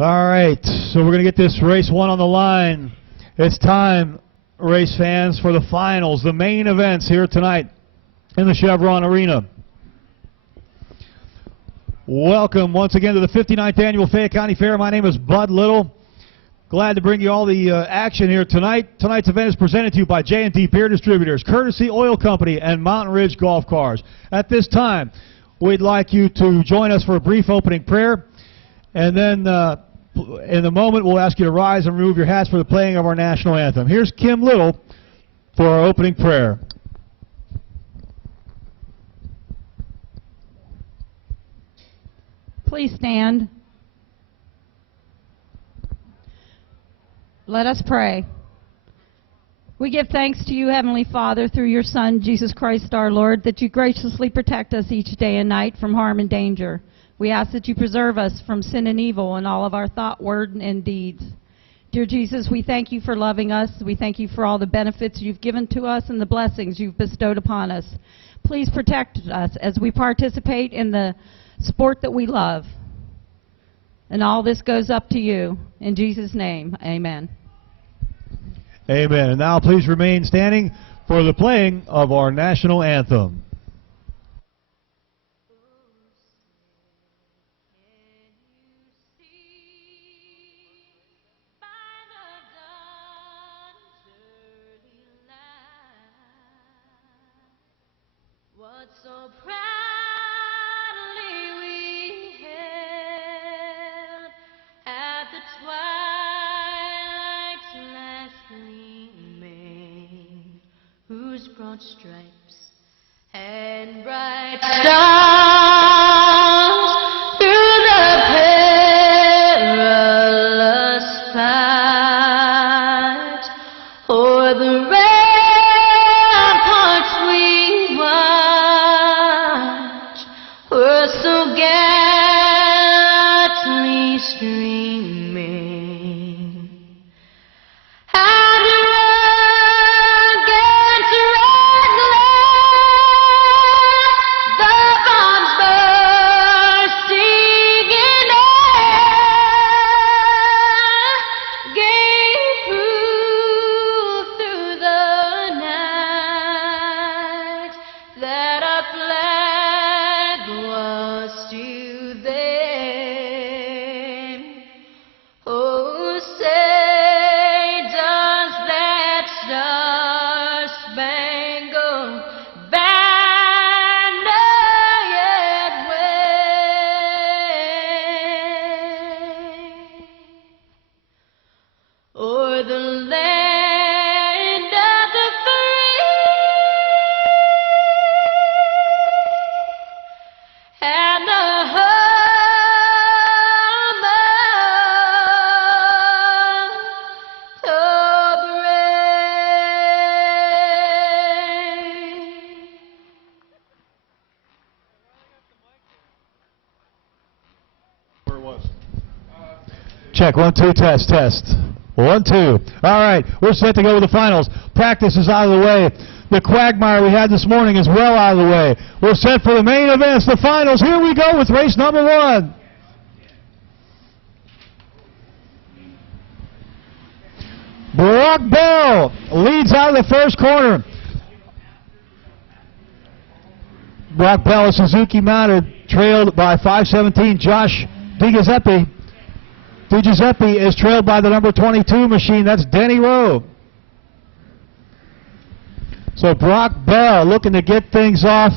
All right, so we're going to get this race one on the line. It's time, race fans, for the finals, the main events here tonight in the Chevron Arena. Welcome once again to the 59th Annual Fayette County Fair. My name is Bud Little. Glad to bring you all the action here tonight. Tonight's event is presented to you by J&T Beer Distributors, Courtesy Oil Company, and Mountain Ridge Golf Cars. At this time, we'd like you to join us for a brief opening prayer, and then in a moment we'll ask you to rise and remove your hats for the playing of our national anthem. Here's Kim Little for our opening prayer. Please stand. Let us pray. We give thanks to you, Heavenly Father, through your Son, Jesus Christ our Lord, that you graciously protect us each day and night from harm and danger. We ask that you preserve us from sin and evil in all of our thought, word, and deeds. Dear Jesus, we thank you for loving us. We thank you for all the benefits you've given to us and the blessings you've bestowed upon us. Please protect us as we participate in the sport that we love. And all this goes up to you. In Jesus' name, amen. Amen. And now please remain standing for the playing of our national anthem. What so proudly we hailed at the twilight's last gleaming, whose broad stripes and bright stars through the perilous fight o'er the ramparts we watch were so gallantly streaming. And against red glare, the bombs bursting in air gave proof through the night that our flag was still there. Oh, say does that star-spangled banner yet wave o'er the land of the free and the home of the brave. Check, 1, 2, test, test. 1, 2. All right, we're set to go to the finals. Practice is out of the way. The quagmire we had this morning is well out of the way. We're set for the main events, the finals. Here we go with race number 1. Brock Bell leads out of the first corner. Brock Bell is Suzuki mounted, trailed by 517 Josh DiGiuseppe. DiGiuseppe is trailed by the number 22 machine. That's Denny Rowe. So Brock Bell looking to get things off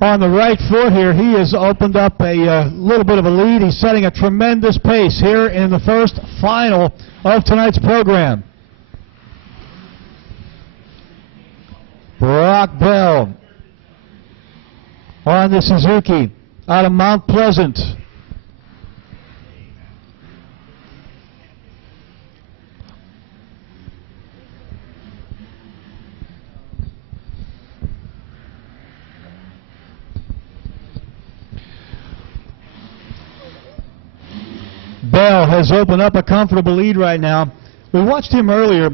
on the right foot here. He has opened up a little bit of a lead. He's setting a tremendous pace here in the first final of tonight's program. Brock Bell on the Suzuki out of Mount Pleasant. Bell has opened up a comfortable lead right now. We watched him earlier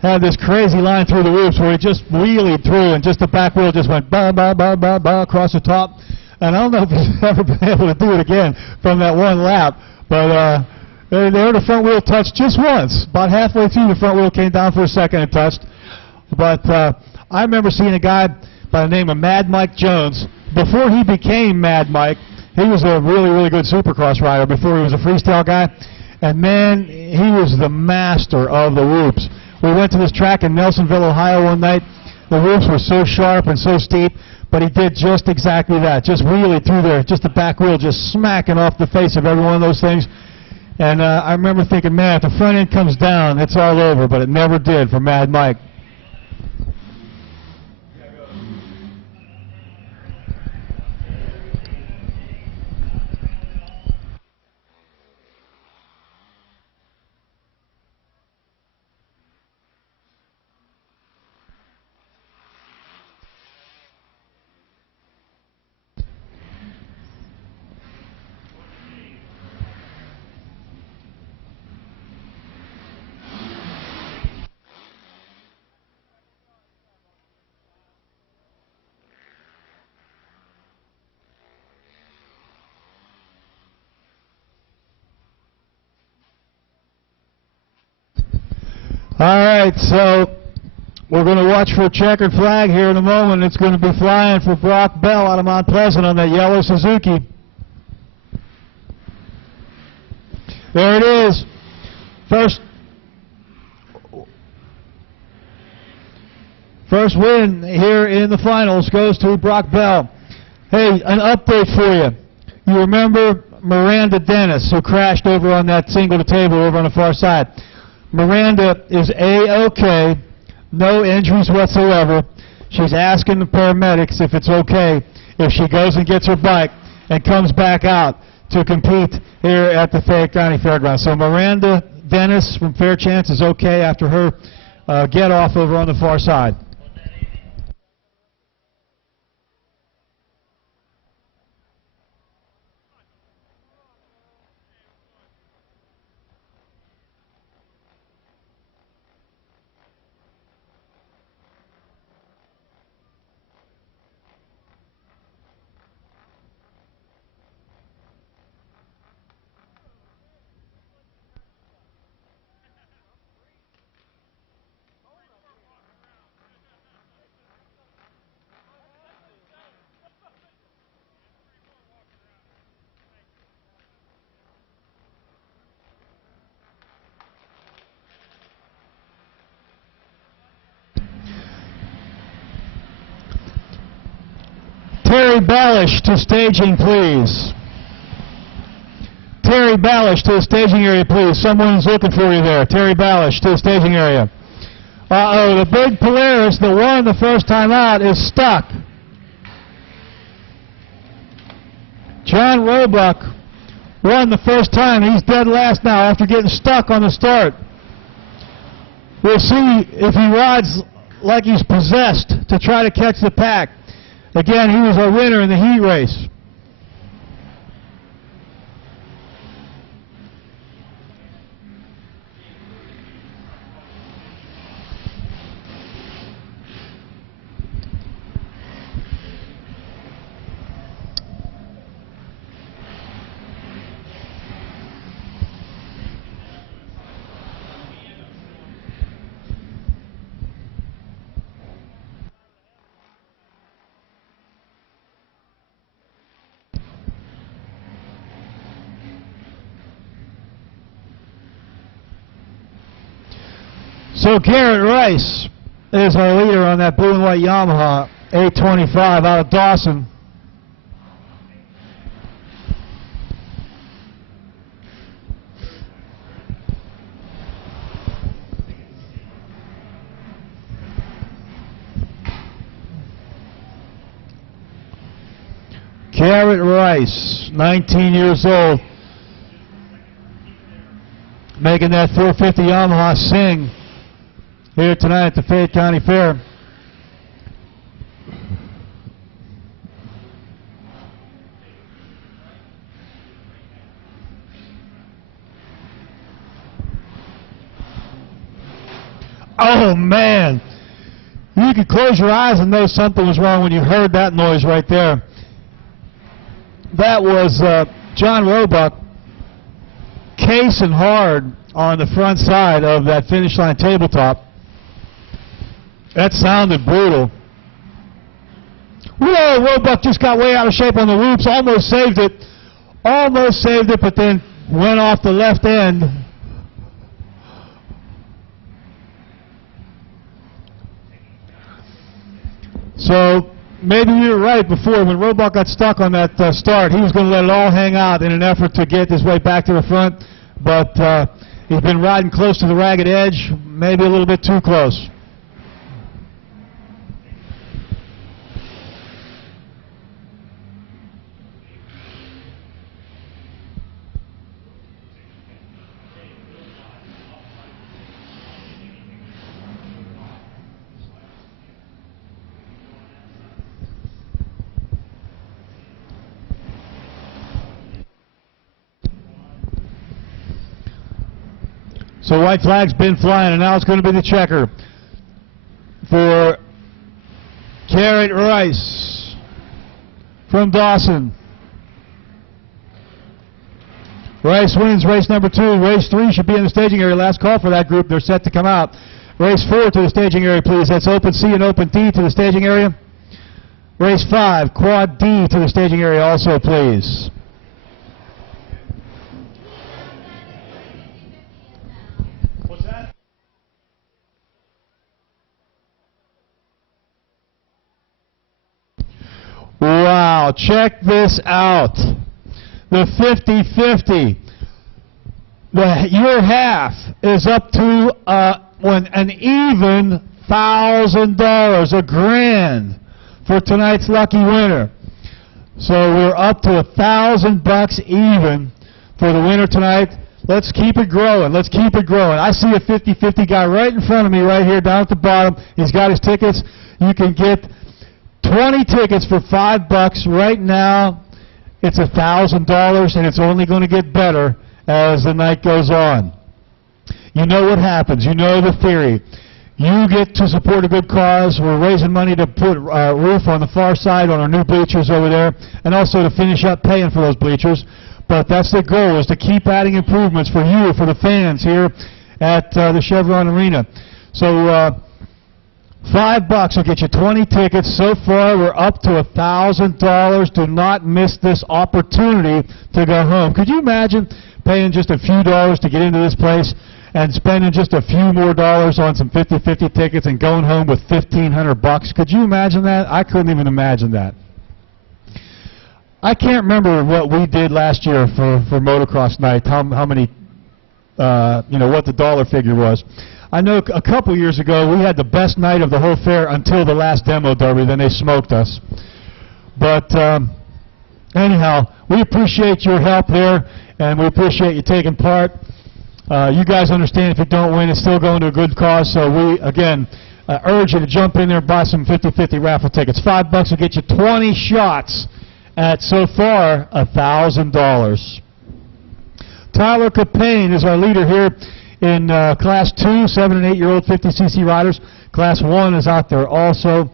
have this crazy line through the whoops where he just wheelied through and just the back wheel just went ba ba ba ba ba across the top. And I don't know if he's ever been able to do it again from that one lap. But they heard the front wheel touch just once. About halfway through, the front wheel came down for a second and touched. But I remember seeing a guy by the name of Mad Mike Jones. Before he became Mad Mike, he was a really, really good Supercross rider before he was a freestyle guy. And man, he was the master of the whoops. We went to this track in Nelsonville, Ohio one night. The whoops were so sharp and so steep, but he did just exactly that. Just wheelie through there, just the back wheel just smacking off the face of every one of those things. And I remember thinking, man, if the front end comes down, it's all over, but it never did for Mad Mike. All right, so we're going to watch for a checkered flag here in a moment. It's going to be flying for Brock Bell out of Mount Pleasant on that yellow Suzuki. There it is. First win here in the finals goes to Brock Bell. Hey, an update for you. You remember Miranda Dennis, who crashed over on that single to table over on the far side. Miranda is A-OK, no injuries whatsoever. She's asking the paramedics if it's okay if she goes and gets her bike and comes back out to compete here at the Fayette County Fairgrounds. So Miranda Dennis from Fairchance is okay after her get off over on the far side. Terry Ballish to staging, please. Terry Ballish to the staging area, please. Someone's looking for you there. Terry Ballish to the staging area. Uh-oh, the big Polaris that won the first time out is stuck. John Roebuck won the first time. He's dead last now after getting stuck on the start. We'll see if he rides like he's possessed to try to catch the pack. Again, he was a winner in the heat race. So Garrett Rice is our leader on that blue and white Yamaha 825 out of Dawson. Garrett Rice, 19 years old, making that 450 Yamaha sing here tonight at the Fayette County Fair. Oh man, you could close your eyes and know something was wrong when you heard that noise right there. That was John Roebuck casing hard on the front side of that finish line tabletop. That sounded brutal. Whoa, Roebuck just got way out of shape on the loops, almost saved it, but then went off the left end. So maybe you were right before. When Roebuck got stuck on that start, he was going to let it all hang out in an effort to get his way back to the front, but he's been riding close to the ragged edge, maybe a little bit too close. So white flag's been flying, and now it's going to be the checker for Garrett Rice from Dawson. Rice wins race number 2. Race 3 should be in the staging area. Last call for that group. They're set to come out. Race 4 to the staging area, please. That's open C and open D to the staging area. Race 5, quad D to the staging area also, please. Wow, check this out. The 50-50. Your half is up to an even $1,000, a grand for tonight's lucky winner. So we're up to $1,000 even for the winner tonight. Let's keep it growing. Let's keep it growing. I see a 50-50 guy right in front of me right here down at the bottom. He's got his tickets. You can get 20 tickets for $5 right now. It's $1,000, and it's only going to get better as the night goes on. You know what happens. You know the theory. You get to support a good cause. We're raising money to put a roof on the far side on our new bleachers over there, and also to finish up paying for those bleachers. But that's the goal, is to keep adding improvements for you, for the fans here at the Chevron Arena. So $5 will get you 20 tickets. So far, we're up to $1,000. Do not miss this opportunity to go home. Could you imagine paying just a few dollars to get into this place and spending just a few more dollars on some 50-50 tickets and going home with $1,500? Could you imagine that? I couldn't even imagine that. I can't remember what we did last year for motocross night, how many, what the dollar figure was. I know a couple years ago we had the best night of the whole fair until the last demo derby, then they smoked us. But anyhow, we appreciate your help there, and we appreciate you taking part. You guys understand if you don't win, it's still going to a good cause, so we, again, urge you to jump in there and buy some 50-50 raffle tickets. $5 will get you 20 shots at, so far, $1,000. Tyler Capane is our leader here in Class 2, 7 and 8-year-old 50cc riders. Class 1 is out there also.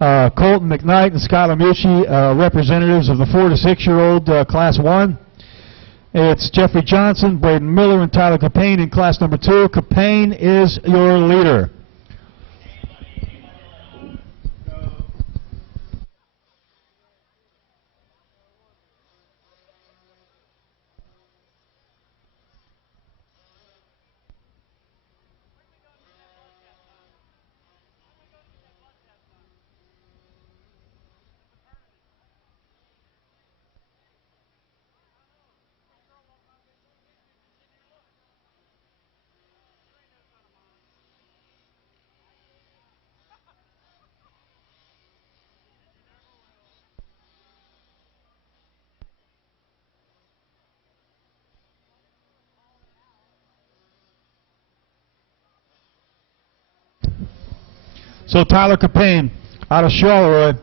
Colton McKnight and Skylar Mucci, representatives of the 4 to 6-year-old Class 1. It's Jeffrey Johnson, Braden Miller, and Tyler Capane in Class number 2. Capane is your leader. So Tyler Capane out of Charleroi.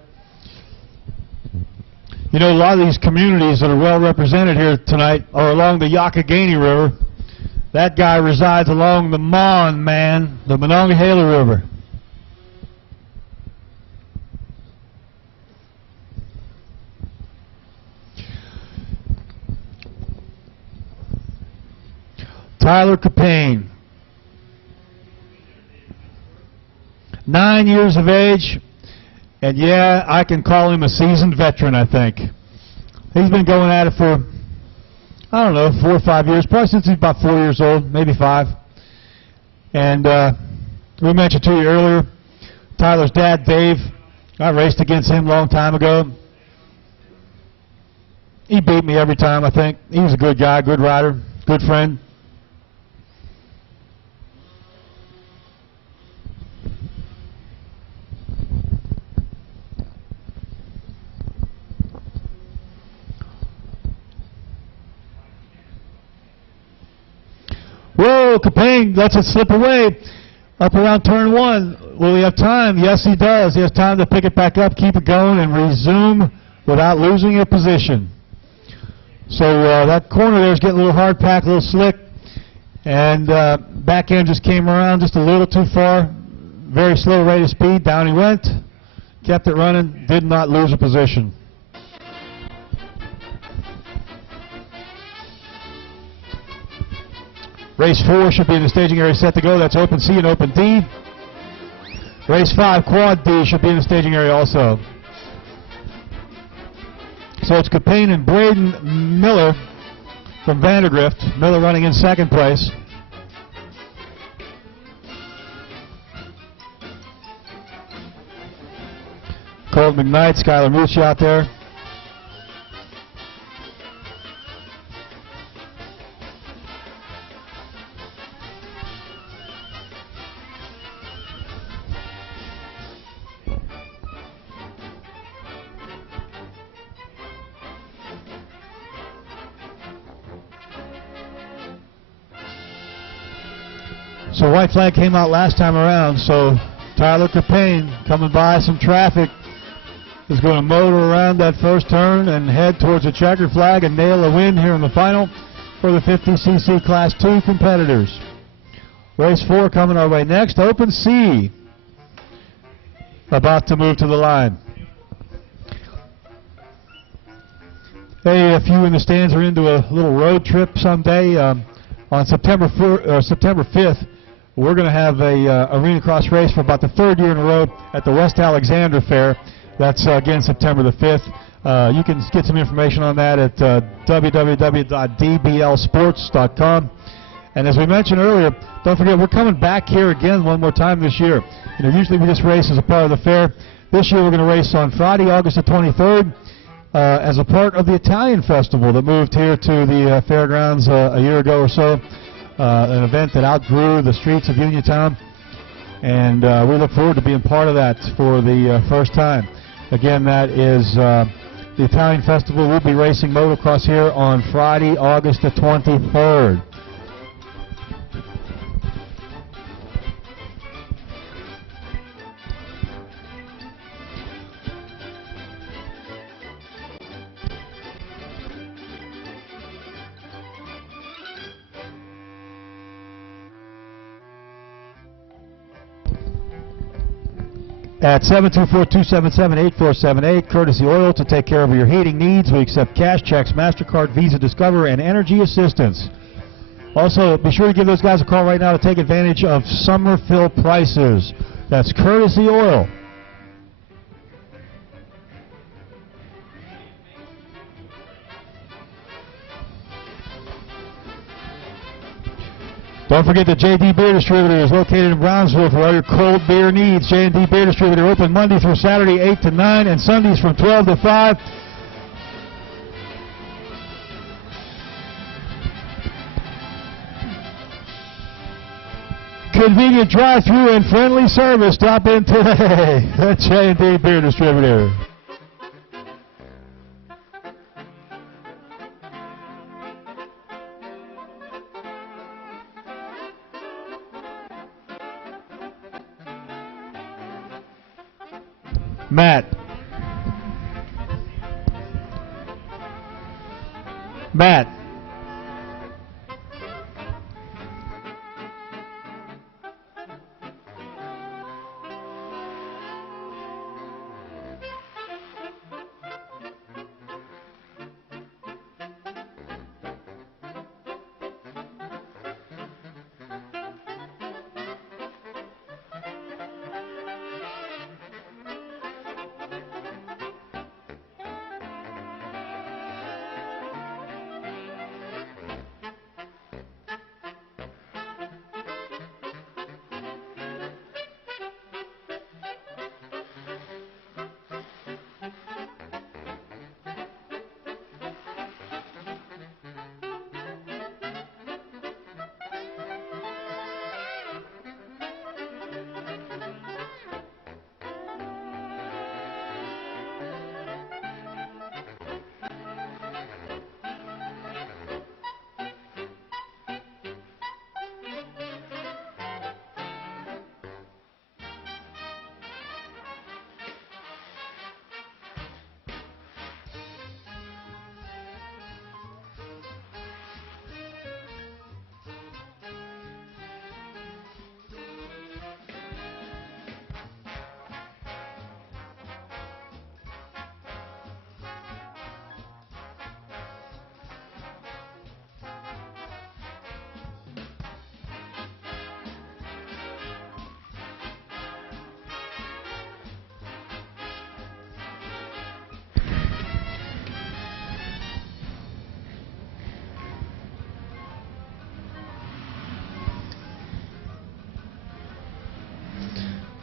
You know, a lot of these communities that are well represented here tonight are along the Youghiogheny River. That guy resides along the the Monongahela River. Tyler Capane. 9 years of age, and yeah, I can call him a seasoned veteran, I think. He's been going at it for, I don't know, 4 or 5 years, probably since he's about 4 years old, maybe 5. And we mentioned to you earlier, Tyler's dad, Dave, I raced against him a long time ago. He beat me every time, I think. He was a good guy, good rider, good friend. Whoa, Capane lets it slip away up around turn 1. Will he have time? Yes, he does. He has time to pick it back up, keep it going, and resume without losing a position. So that corner there is getting a little hard packed, a little slick, and back end just came around just a little too far. Very slow rate of speed. Down he went, kept it running, did not lose a position. Race 4 should be in the staging area set to go. That's open C and open D. Race 5, quad D, should be in the staging area also. So it's Capane and Braden Miller from Vandergrift. Miller running in second place. Colt McKnight, Skylar Mucci out there. So white flag came out last time around, so Tyler Capane, coming by some traffic, is going to motor around that first turn and head towards the checkered flag and nail a win here in the final for the 50cc Class 2 competitors. Race 4 coming our way next. Open C, about to move to the line. Hey, a few in the stands are into a little road trip someday. On September 5th, we're going to have a arena cross race for about the 3rd year in a row at the West Alexander Fair. That's again September the 5th. You can get some information on that at www.dblsports.com. And as we mentioned earlier, don't forget we're coming back here again one more time this year. You know, usually we just race as a part of the fair. This year we're going to race on Friday, August the 23rd, as a part of the Italian festival that moved here to the fairgrounds a year ago or so. An event that outgrew the streets of Uniontown, and we look forward to being part of that for the first time. Again, that is the Italian Festival. We'll be racing motocross here on Friday, August the 23rd. At 724-277-8478, Courtesy Oil, to take care of your heating needs. We accept cash, checks, MasterCard, Visa, Discover, and Energy Assistance. Also, be sure to give those guys a call right now to take advantage of summer fill prices. That's Courtesy Oil. Don't forget the J&D Beer Distributor is located in Brownsville for all your cold beer needs. J&D Beer Distributor open Monday through Saturday 8 to 9 and Sundays from 12 to 5. Convenient drive-through and friendly service. Stop in today. The J&D Beer Distributor. Matt.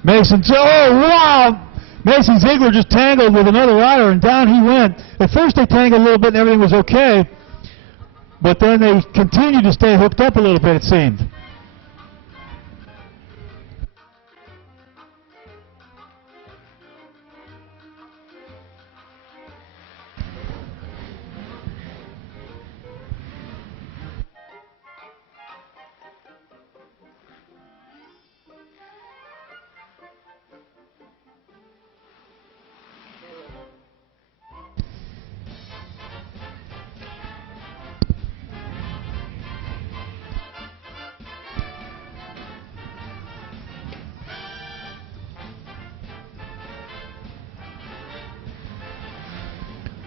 Mason, oh wow! Mason Ziegler just tangled with another rider and down he went. At first they tangled a little bit and everything was okay, but then they continued to stay hooked up a little bit, it seemed.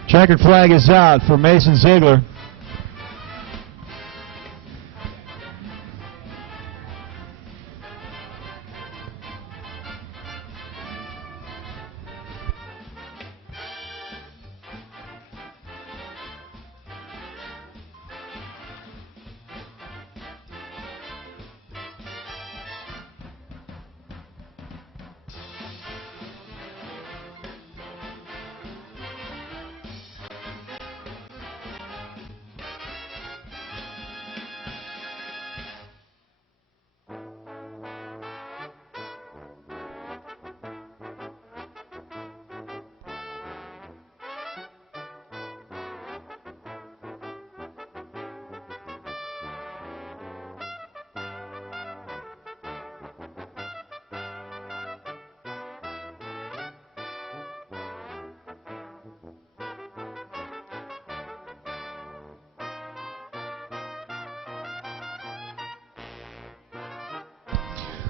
Checkered flag is out for Mason Ziegler.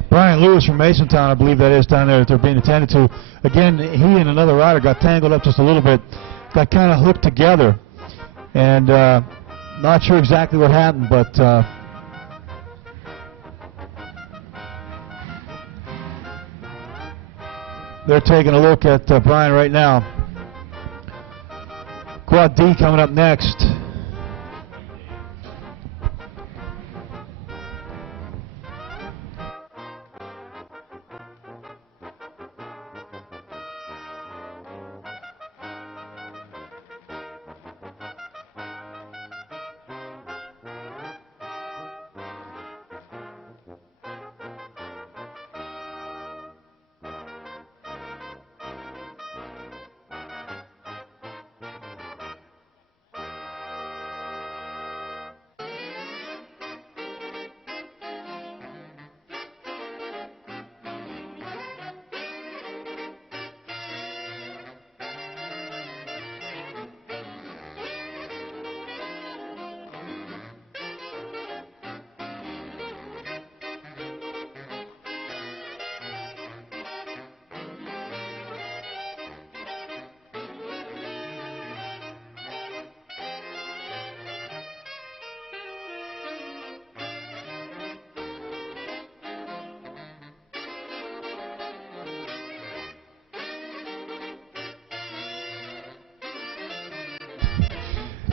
Brian Lewis from Masontown, I believe that is, down there that they're being attended to. Again, he and another rider got tangled up just a little bit, got kind of hooked together, and not sure exactly what happened, but they're taking a look at Brian right now. Quad D coming up next.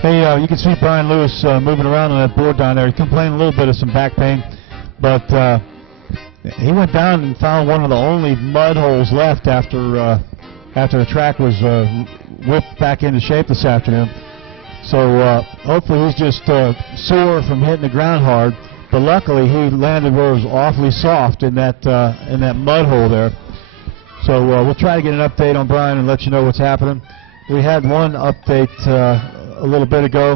Hey, you can see Brian Lewis moving around on that board down there. He's complaining a little bit of some back pain, but he went down and found one of the only mud holes left after the track was whipped back into shape this afternoon. So hopefully he's just sore from hitting the ground hard, but luckily he landed where it was awfully soft in that mud hole there. So we'll try to get an update on Brian and let you know what's happening. We had one update a little bit ago,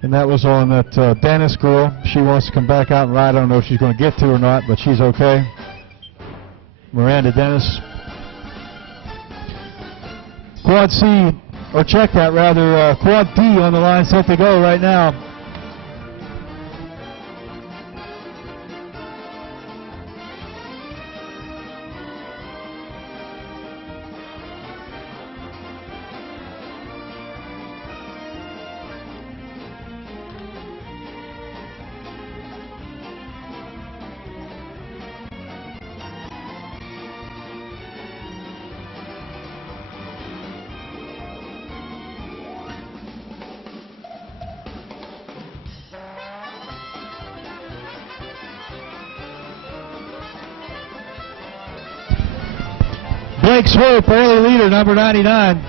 and that was on that Dennis girl. She wants to come back out and ride. I don't know if she's going to get to or not, but she's okay. Miranda Dennis. Quad C, or check that rather, Quad D on the line, set to go right now. Blake Swope, early leader, number 99.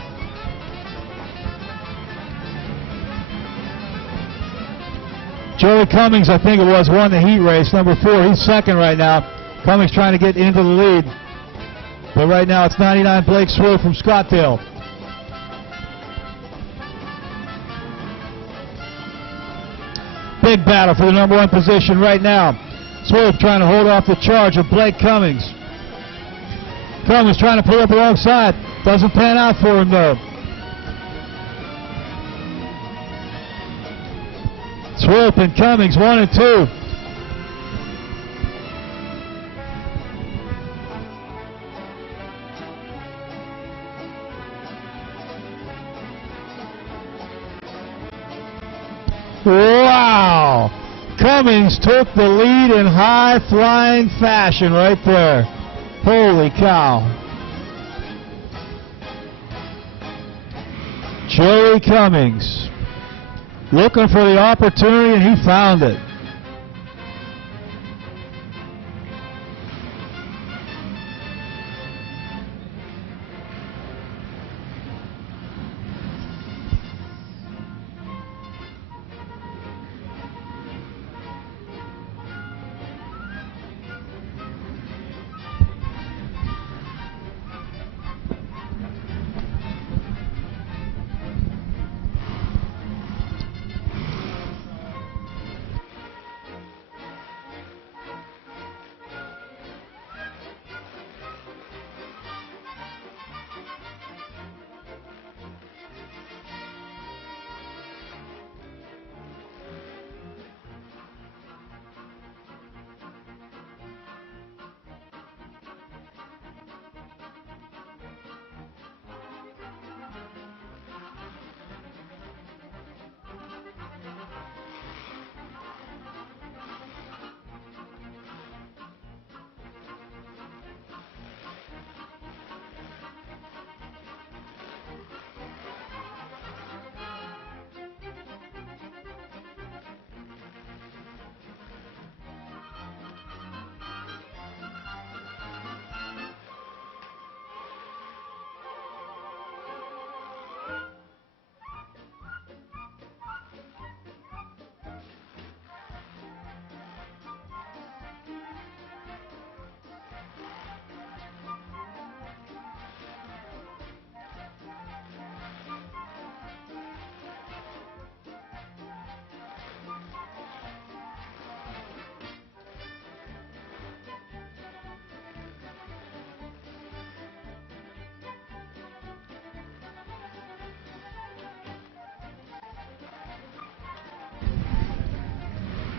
Joey Cummings, I think it was, won the heat race, number 4. He's second right now. Cummings trying to get into the lead. But right now it's 99 Blake Swope from Scottsdale. Big battle for the number 1 position right now. Swope trying to hold off the charge of Blake Cummings. Cummings trying to pull up alongside. Doesn't pan out for him though. Swope and Cummings 1 and 2. Wow! Cummings took the lead in high-flying fashion right there. Holy cow. Joey Cummings looking for the opportunity, and he found it.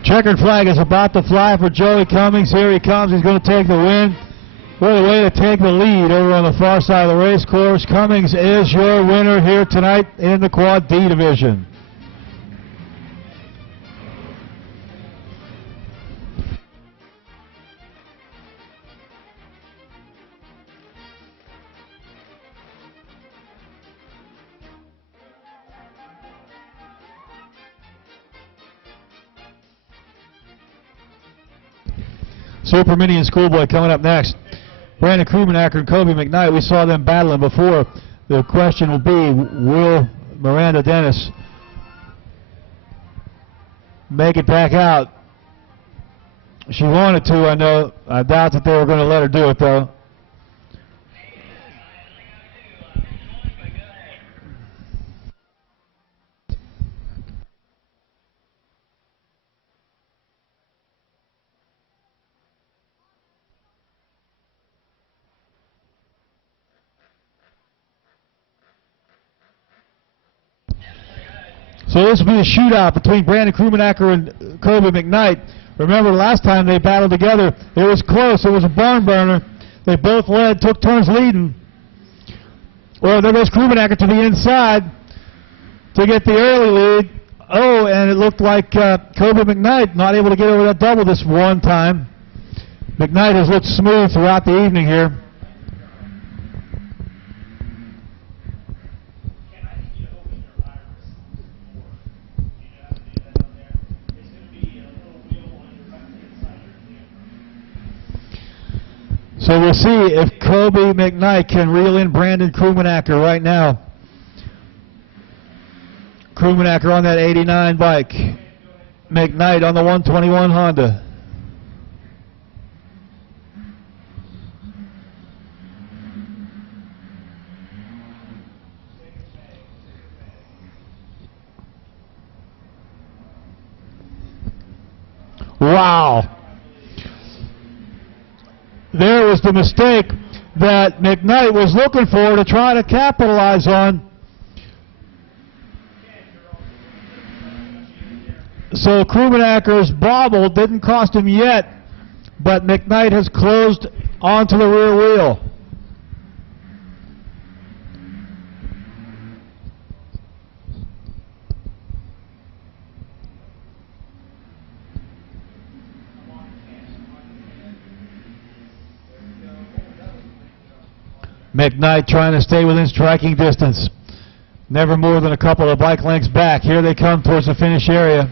Checkered flag is about to fly for Joey Cummings. Here he comes. He's going to take the win. What a way to take the lead over on the far side of the race course. Cummings is your winner here tonight in the Quad D division. Super Mini and Schoolboy coming up next. Brandon Krumenacker and Kobe McKnight, we saw them battling before. The question will be, will Miranda Dennis make it back out? She wanted to, I know. I doubt that they were going to let her do it, though. So this will be a shootout between Brandon Krumenacker and Kobe McKnight. Remember last time they battled together, it was close. It was a barn burner. They both led, took turns leading. Well, there goes Krumenacker to the inside to get the early lead. Oh, and it looked like Kobe McKnight not able to get over that double this one time. McKnight has looked smooth throughout the evening here. So we'll see if Kobe McKnight can reel in Brandon Krumenacker right now. Krumenacker on that 89 bike. McKnight on the 121 Honda. Wow. There was the mistake that McKnight was looking for to try to capitalize on. So Krumenacker's bobble didn't cost him yet, but McKnight has closed onto the rear wheel. McKnight trying to stay within striking distance. Never more than a couple of bike lengths back. Here they come towards the finish area.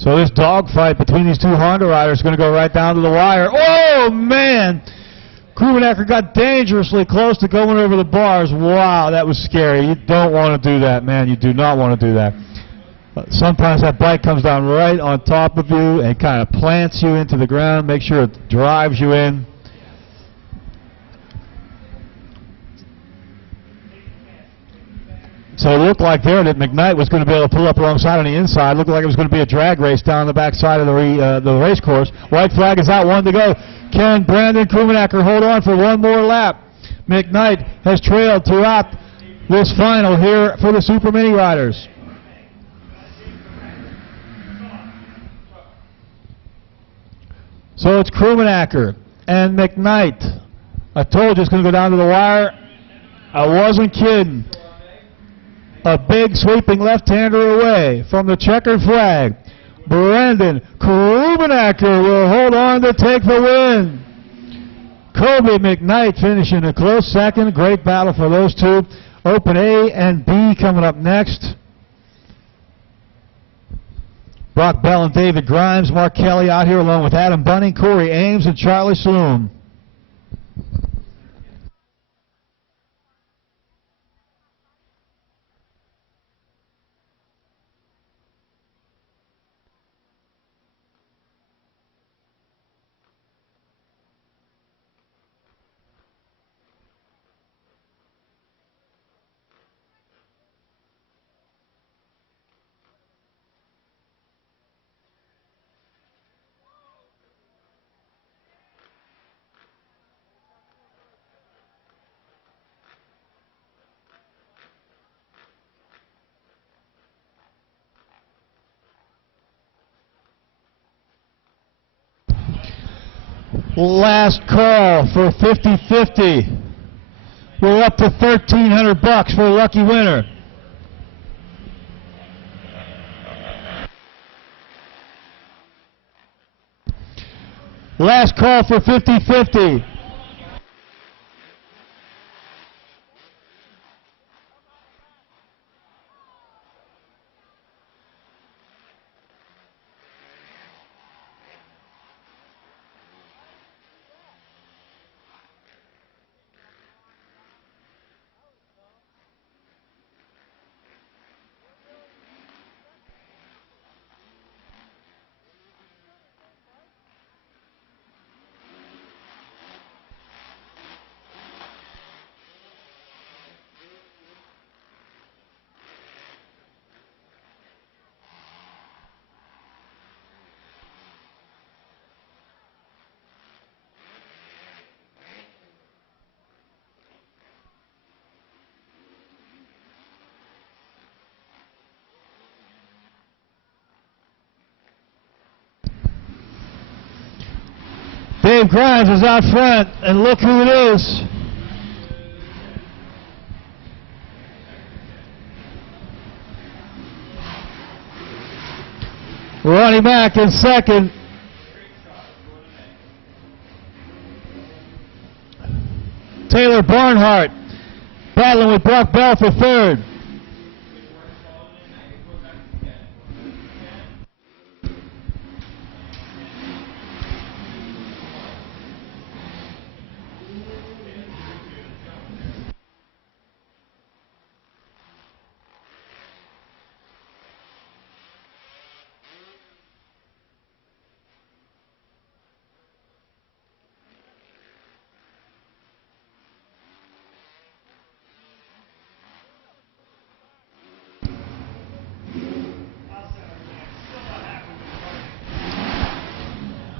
So this dogfight between these two Honda riders is going to go right down to the wire. Oh, man! Krumenacker got dangerously close to going over the bars. Wow, that was scary. You don't want to do that, man. You do not want to do that. Sometimes that bike comes down right on top of you and kind of plants you into the ground. Make sure it drives you in. So it looked like there that McKnight was going to be able to pull up alongside on the inside. Looked like it was going to be a drag race down the back side of the race course. White flag is out, one to go. Can Brandon Krumenacker hold on for one more lap? McKnight has trailed throughout this final here for the Super Mini riders. So it's Krumenacker and McKnight. I told you it's going to go down to the wire. I wasn't kidding. A big sweeping left-hander away from the checkered flag. Brandon Krumenacker will hold on to take the win. Kobe McKnight finishing a close second. Great battle for those two. Open A and B coming up next. Brock Bell and David Grimes. Mark Kelly out here along with Adam Bunning, Corey Ames, and Charlie Sloom. Last call for 50-50. We're up to $1,300 for a lucky winner. Last call for 50-50. Dave Grimes is out front, and look who it is. Ronnie Mack in second. Taylor Barnhart battling with Brock Bell for third.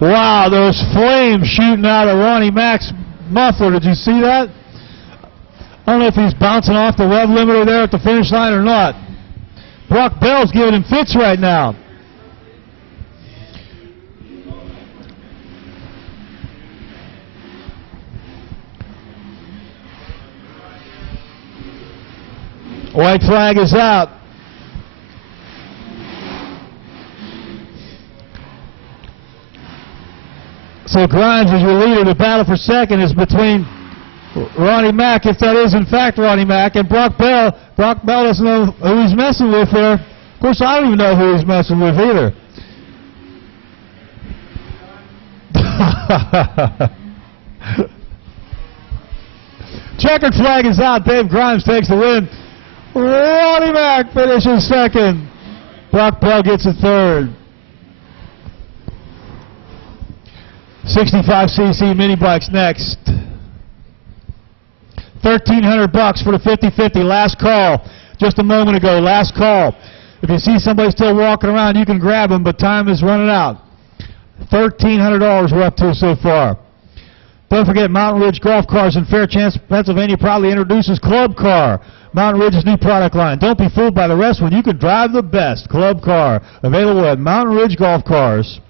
Wow, those flames shooting out of Ronnie Mack's muffler. Did you see that? I don't know if he's bouncing off the rev limiter there at the finish line or not. Brock Bell's giving him fits right now. White flag is out. So Grimes is your leader. The battle for second is between Ronnie Mack, if that is in fact Ronnie Mack, and Brock Bell. Brock Bell doesn't know who he's messing with there. Of course, I don't even know who he's messing with either. Checkered flag is out. Dave Grimes takes the win. Ronnie Mack finishes second. Brock Bell gets a third. 65cc mini bikes next. $1,300 for the 50-50. Last call. Just a moment ago. Last call. If you see somebody still walking around, you can grab them, but time is running out. $1,300 we're up to so far. Don't forget, Mountain Ridge Golf Cars in Fairchance, Pennsylvania proudly introduces Club Car, Mountain Ridge's new product line. Don't be fooled by the rest when you can drive the best. Club Car, available at Mountain Ridge Golf Cars.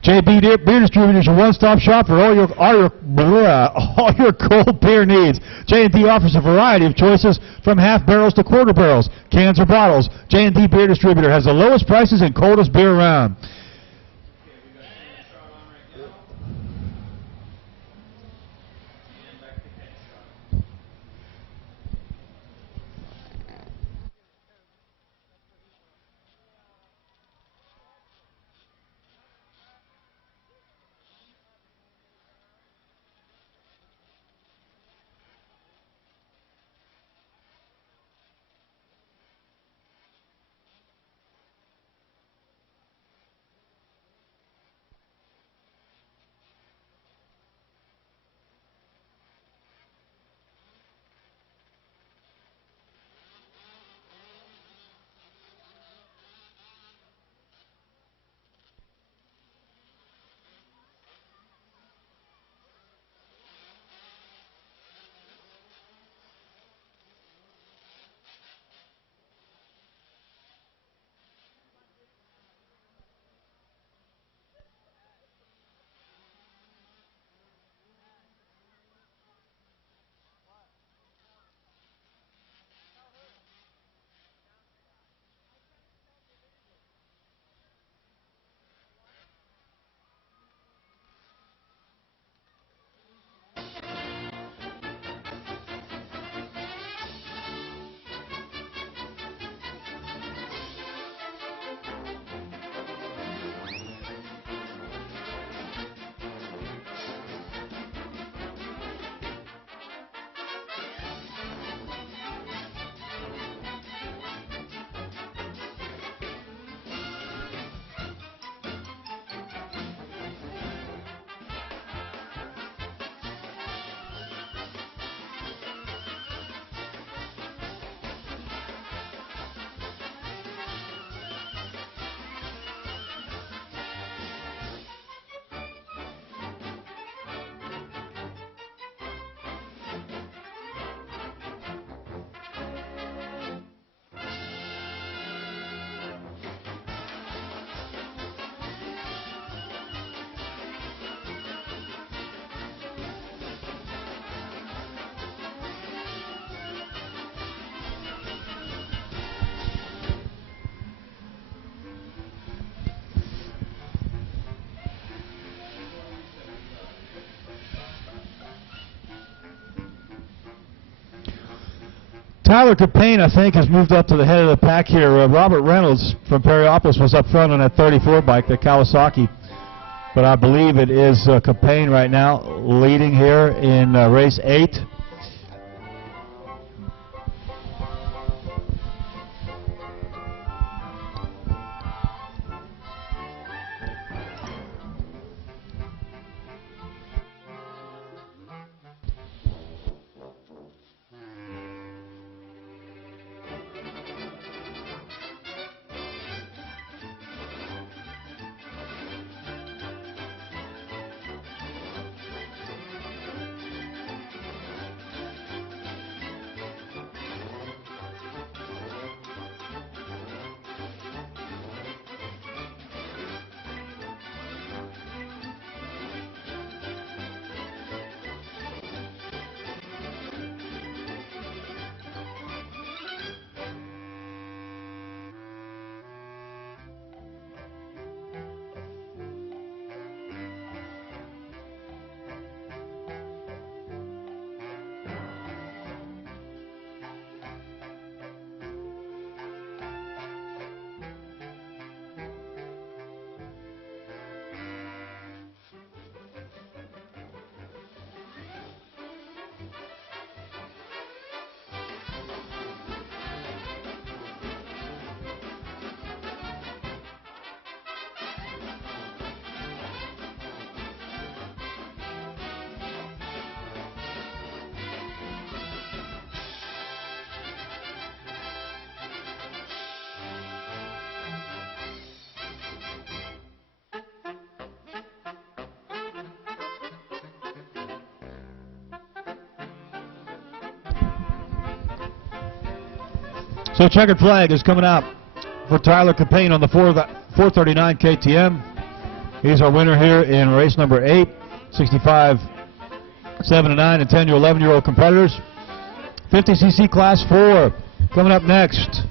JB Beer Distributors, your one-stop shop for all your cold beer needs. J&D offers a variety of choices from half barrels to quarter barrels, cans or bottles. J&D Beer Distributor has the lowest prices and coldest beer around. Tyler Capane, I think, has moved up to the head of the pack here. Robert Reynolds from Perryopolis was up front on that 34 bike, the Kawasaki. But I believe it is Capane right now leading here in race 8. So checkered flag is coming out for Tyler Capane on the 439 KTM. He's our winner here in race number 8, 65, 7 to 9, and 10 to 11-year-old competitors. 50cc class 4 coming up next.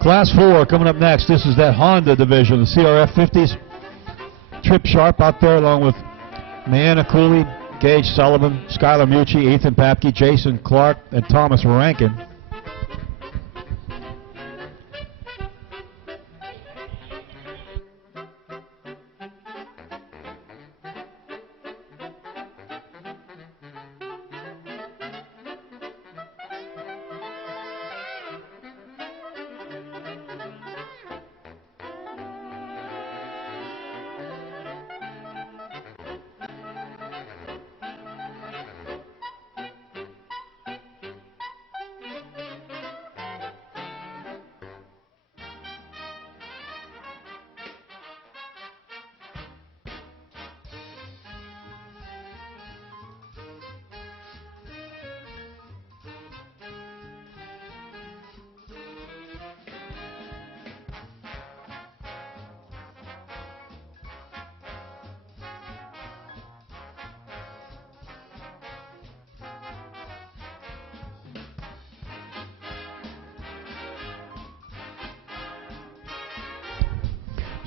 Class 4 coming up next. This is that Honda division, the CRF 50s. Trip Sharp out there along with Mariana Cooley, Gage Sullivan, Skylar Mucci, Ethan Papke, Jason Clark, and Thomas Rankin.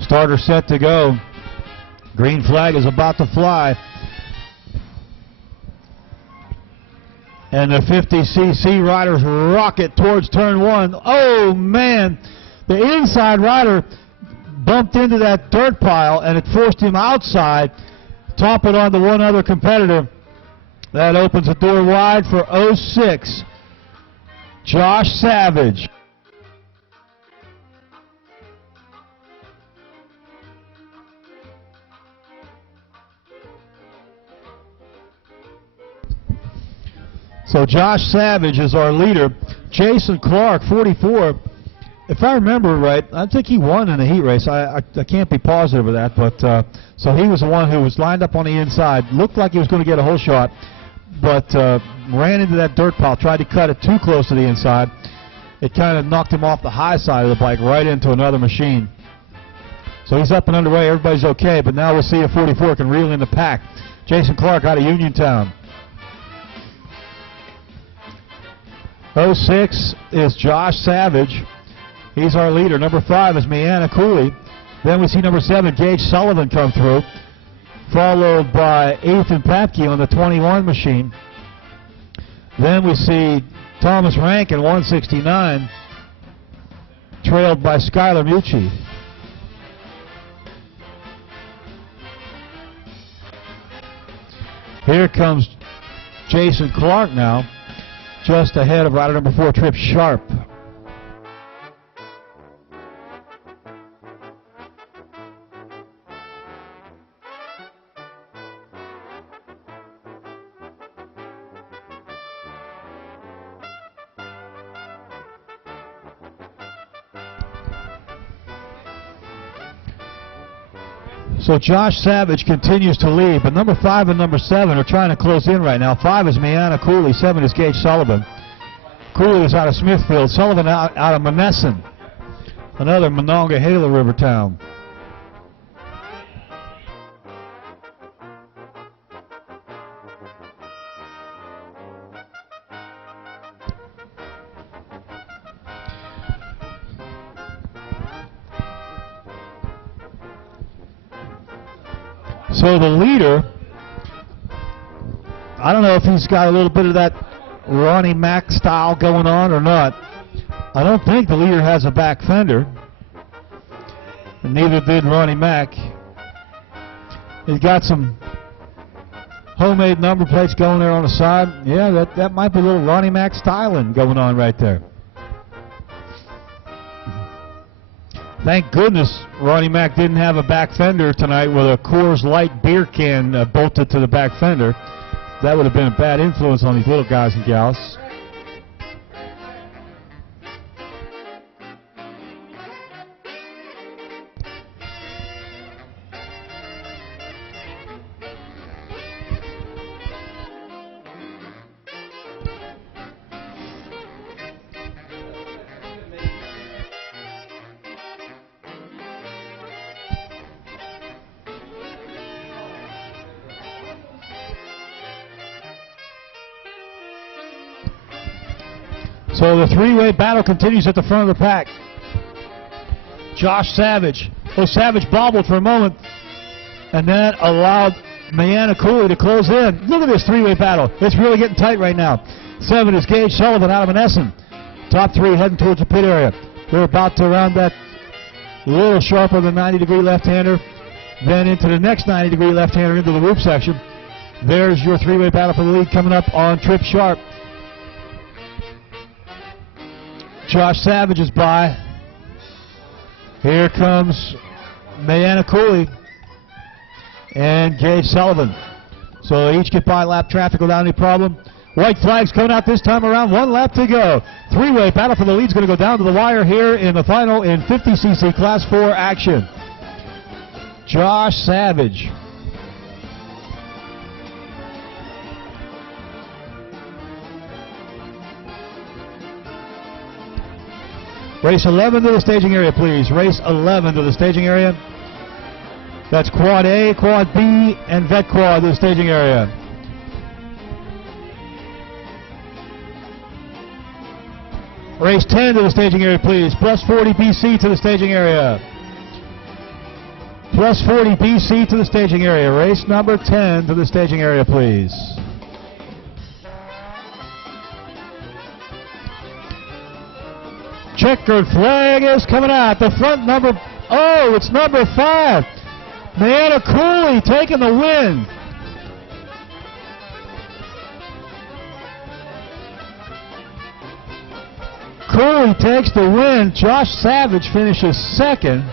Starter set to go. Green flag is about to fly. And the 50cc riders rocket towards turn 1. Oh man, the inside rider bumped into that dirt pile and it forced him outside, toppling onto one other competitor. That opens the door wide for 06, Josh Savage. So Josh Savage is our leader. Jason Clark, 44. If I remember right, I think he won in the heat race. I can't be positive of that, but so he was the one who was lined up on the inside. Looked like he was going to get a whole shot, but ran into that dirt pile, tried to cut it too close to the inside. It kind of knocked him off the high side of the bike right into another machine. So he's up and underway. Everybody's okay, but now we'll see if 44 can reel in the pack. Jason Clark out of Uniontown. 06 is Josh Savage. He's our leader. Number 5 is Mianna Cooley. Then we see number 7, Gage Sullivan, come through, followed by Ethan Papke on the 21 machine. Then we see Thomas Rankin, 169, trailed by Skylar Mucci. Here comes Jason Clark now, just ahead of rider number 4, Trip Sharp. So Josh Savage continues to lead, but number 5 and number 7 are trying to close in right now. 5 is Mianna Cooley, 7 is Gage Sullivan. Cooley is out of Smithfield, Sullivan out of Monessen, another Monongahela River town. So the leader, I don't know if he's got a little bit of that Ronnie Mack style going on or not. I don't think the leader has a back fender, and neither did Ronnie Mack. He's got some homemade number plates going there on the side. Yeah, that might be a little Ronnie Mack styling going on right there. Thank goodness Ronnie Mack didn't have a back fender tonight with a Coors Light beer can bolted to the back fender. That would have been a bad influence on these little guys and gals. So the three-way battle continues at the front of the pack. Josh Savage. Oh, Savage bobbled for a moment, and that allowed Mianna Cooley to close in. Look at this three-way battle. It's really getting tight right now. 7 is Gage Sullivan out of Monessen. Top 3 heading towards the pit area. They're about to round that little sharper than 90-degree left-hander, then into the next 90-degree left-hander into the loop section. There's your three-way battle for the lead coming up on Trip Sharp. Josh Savage is by. Here comes Mianna Cooley and Gage Sullivan. So they each get by lap traffic without any problem. White flags coming out this time around. 1 lap to go. Three-way battle for the lead is going to go down to the wire here in the final in 50cc Class 4 action. Josh Savage. Race 11 to the staging area, please. Race 11 to the staging area. That's Quad A, Quad B, and Vet Quad to the staging area. Race 10 to the staging area, please. Plus 40 BC to the staging area. Plus 40 BC to the staging area. Race number 10 to the staging area, please. Checkered flag is coming out. The front number, oh, it's number 5. Mianna Cooley taking the win. Cooley takes the win. Josh Savage finishes second.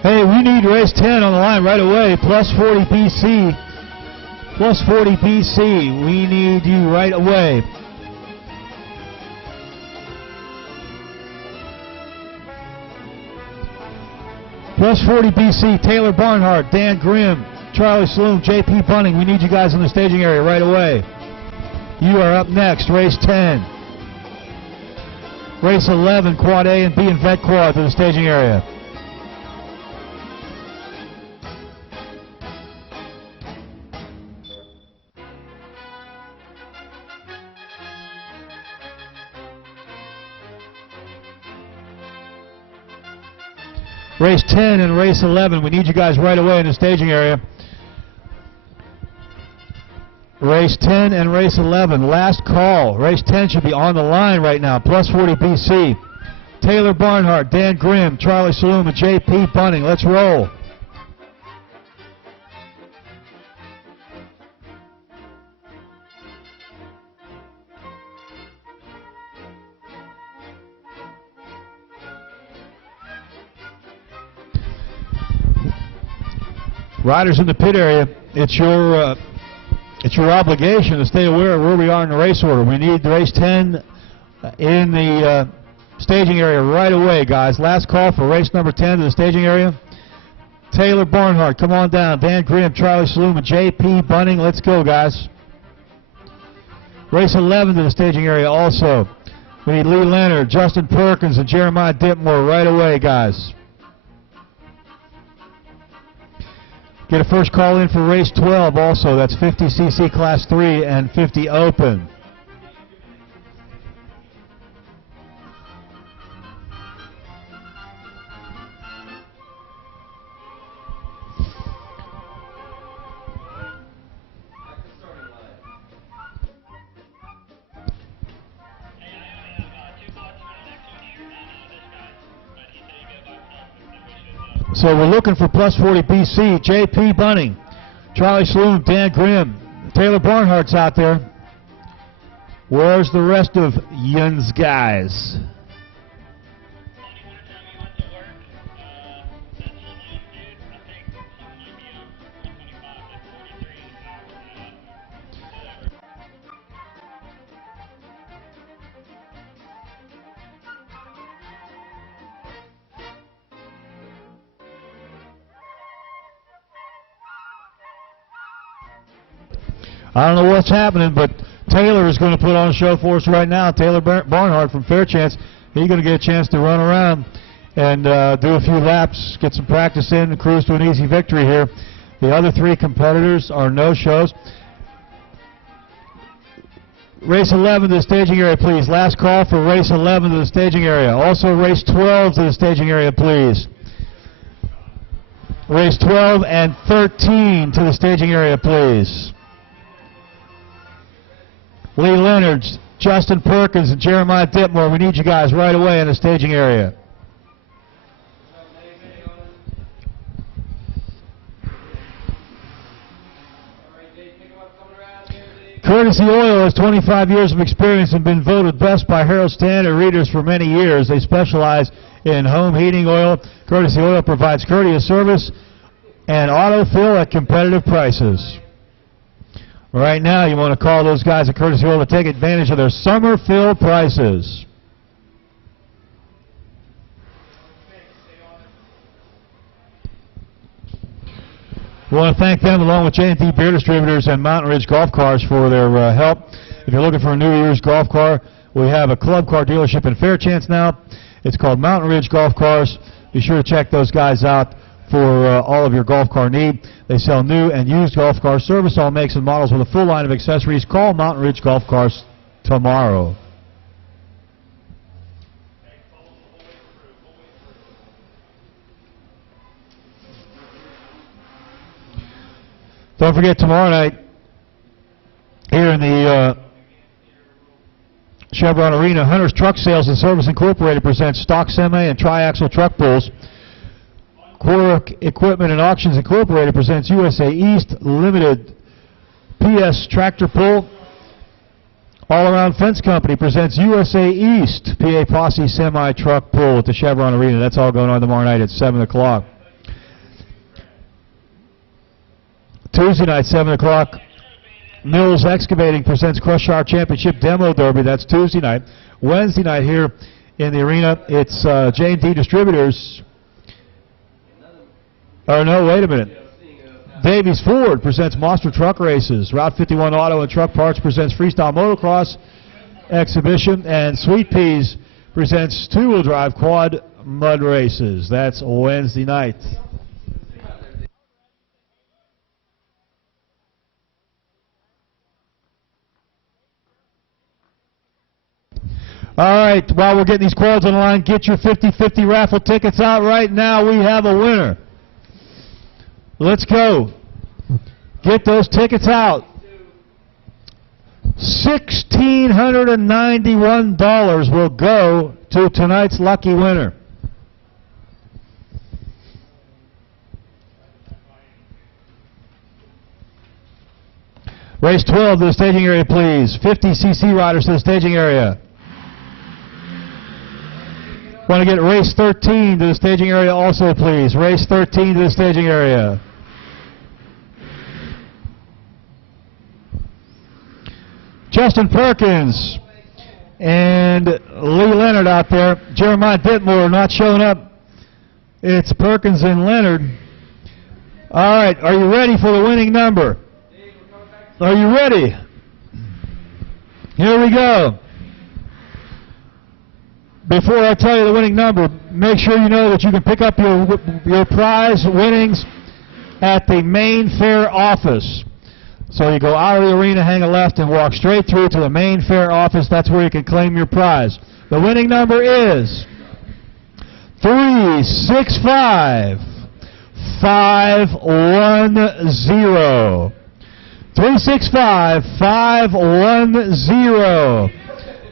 Hey, we need race 10 on the line right away. Plus 40 BC. Plus 40 BC. We need you right away. Plus 40 BC. Taylor Barnhart, Dan Grimm, Charlie Sloom, JP Bunning. We need you guys in the staging area right away. You are up next, race 10. Race 11, Quad A and B and Vet Quad to the staging area. Race 10 and race 11, we need you guys right away in the staging area. Race 10 and race 11, last call. Race 10 should be on the line right now, plus 40 BC. Taylor Barnhart, Dan Grimm, Charlie Saloom, and J.P. Bunning. Let's roll. Riders in the pit area, it's your obligation to stay aware of where we are in the race order. We need race 10 in the staging area right away, guys. Last call for race number 10 to the staging area. Taylor Barnhart, come on down. Dan Grimm, Charlie Saloom, and J.P. Bunning. Let's go, guys. Race 11 to the staging area also. We need Lee Leonard, Justin Perkins, and Jeremiah Ditmore right away, guys. Get a first call in for race 12 also. That's 50cc class 3 and 50 open. So we're looking for plus 40 BC, J.P. Bunning, Charlie Saloom, Dan Grimm, Taylor Barnhart's out there. Where's the rest of Yun's guys? I don't know what's happening, but Taylor is going to put on a show for us right now. Taylor Barnhart from Fairchance. He's going to get a chance to run around and do a few laps, get some practice in, and cruise to an easy victory here. The other three competitors are no-shows. Race 11 to the staging area, please. Last call for race 11 to the staging area. Also race 12 to the staging area, please. Race 12 and 13 to the staging area, please. Lee Leonard, Justin Perkins, and Jeremiah Ditmore, we need you guys right away in the staging area. Courtesy Oil has 25 years of experience and been voted best by Herald Standard readers for many years. They specialize in home heating oil. Courtesy Oil provides courteous service and autofill at competitive prices. Right now, you want to call those guys at Courtesy Oil to take advantage of their summer fill prices. We want to thank them along with J&T Beer Distributors and Mountain Ridge Golf Cars for their help. If you're looking for a New Year's golf car, we have a club car dealership in Fairchance now. It's called Mountain Ridge Golf Cars. Be sure to check those guys out for all of your golf car need. They sell new and used golf cars, service all makes and models with a full line of accessories. Call Mountain Ridge Golf Cars tomorrow. Don't forget tomorrow night here in the Chevron Arena, Hunter's Truck Sales and Service Incorporated presents stock semi and tri-axle truck bulls. Quirk Equipment and Auctions Incorporated presents USA East Limited PS Tractor Pull. All Around Fence Company presents USA East PA Posse Semi Truck Pull at the Chevron Arena. That's all going on tomorrow night at 7 o'clock. Tuesday night, 7 o'clock, Mills Excavating presents Crush Hour Championship Demo Derby. That's Tuesday night. Wednesday night here in the arena, it's J&T Distributors. Oh, no, wait a minute. Davies Ford presents Monster Truck Races. Route 51 Auto and Truck Parts presents Freestyle Motocross Exhibition. And Sweet Peas presents two-wheel drive quad mud races. That's Wednesday night. All right, while we're getting these quads on the line, get your 50-50 raffle tickets out right now. We have a winner. Let's go. Get those tickets out. $1,691 will go to tonight's lucky winner. Race 12 to the staging area, please. 50cc riders to the staging area. Want to get race 13 to the staging area also, please. Race 13 to the staging area. Justin Perkins and Lee Leonard out there. Jeremiah Ditmore not showing up. It's Perkins and Leonard. All right, are you ready for the winning number? Are you ready? Here we go. Before I tell you the winning number, make sure you know that you can pick up your prize winnings at the main fair office. So you go out of the arena, hang a left, and walk straight through to the main fair office. That's where you can claim your prize. The winning number is 365 510. 365 510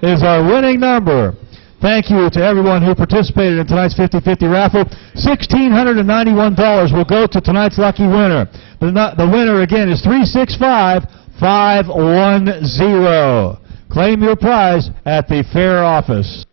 is our winning number. Thank you to everyone who participated in tonight's 50-50 raffle. $1,691 will go to tonight's lucky winner. The winner, again, is 365 510. Claim your prize at the fair office.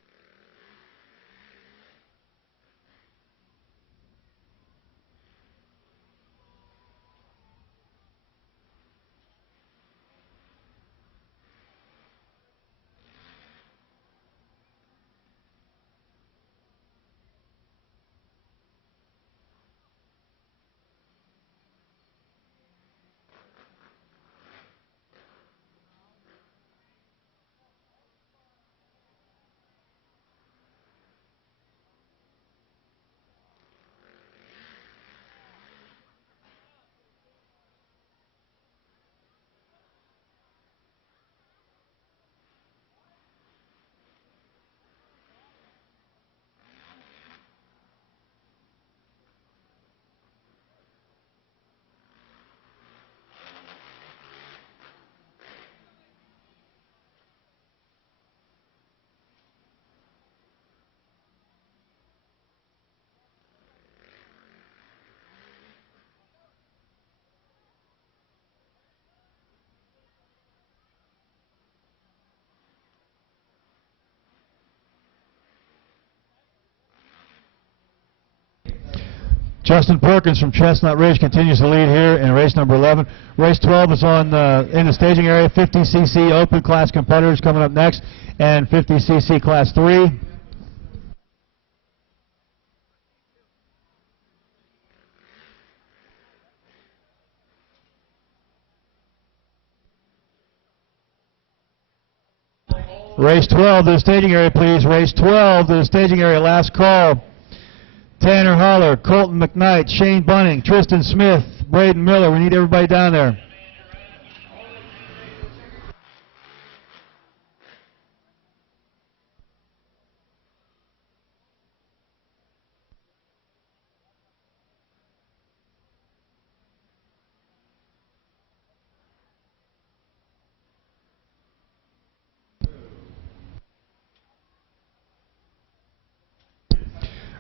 Justin Perkins from Chestnut Ridge continues to lead here in race number 11. Race 12 is on in the staging area. 50cc open class competitors coming up next, and 50cc class 3. Race 12 to the staging area, please. Race 12 to the staging area. Last call. Tanner Holler, Colton McKnight, Shane Bunning, Tristan Smith, Braden Miller. We need everybody down there.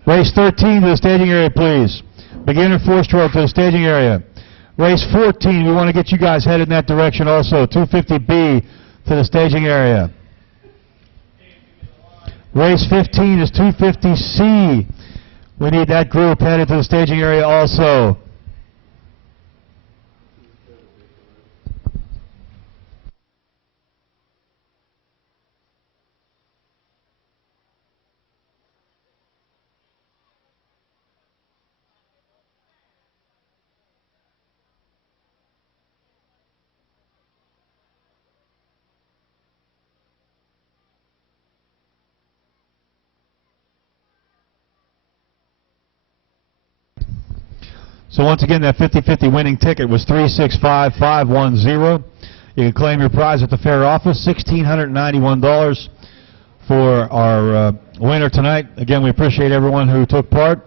Race 13 to the staging area, please. Beginner four-stroke to the staging area. Race 14, we want to get you guys headed in that direction also. 250B to the staging area. Race 15 is 250C. We need that group headed to the staging area also. So once again, that 50-50 winning ticket was 365510. You can claim your prize at the fair office, $1,691 for our winner tonight. Again, we appreciate everyone who took part.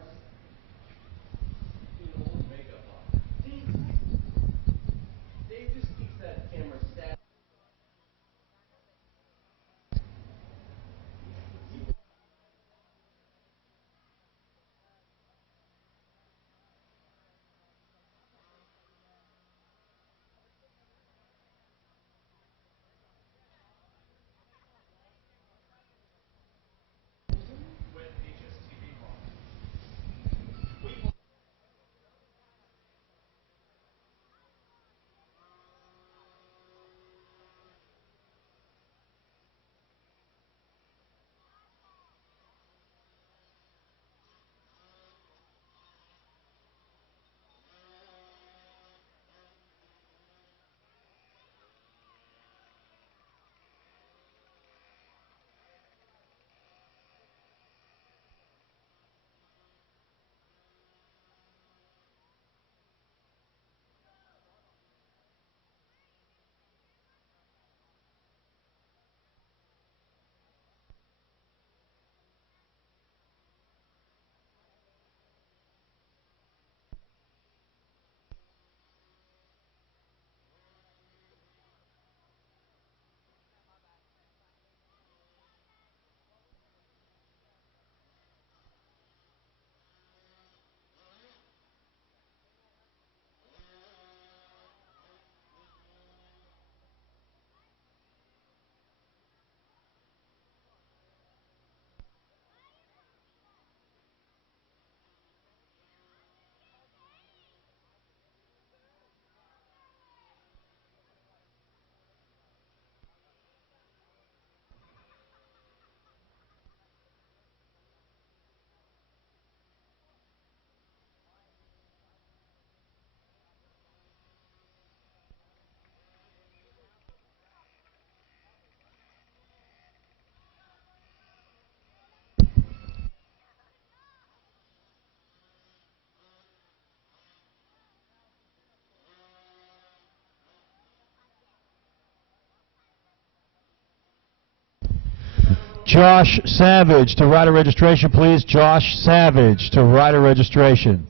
Josh Savage to rider registration, please. Josh Savage to rider registration.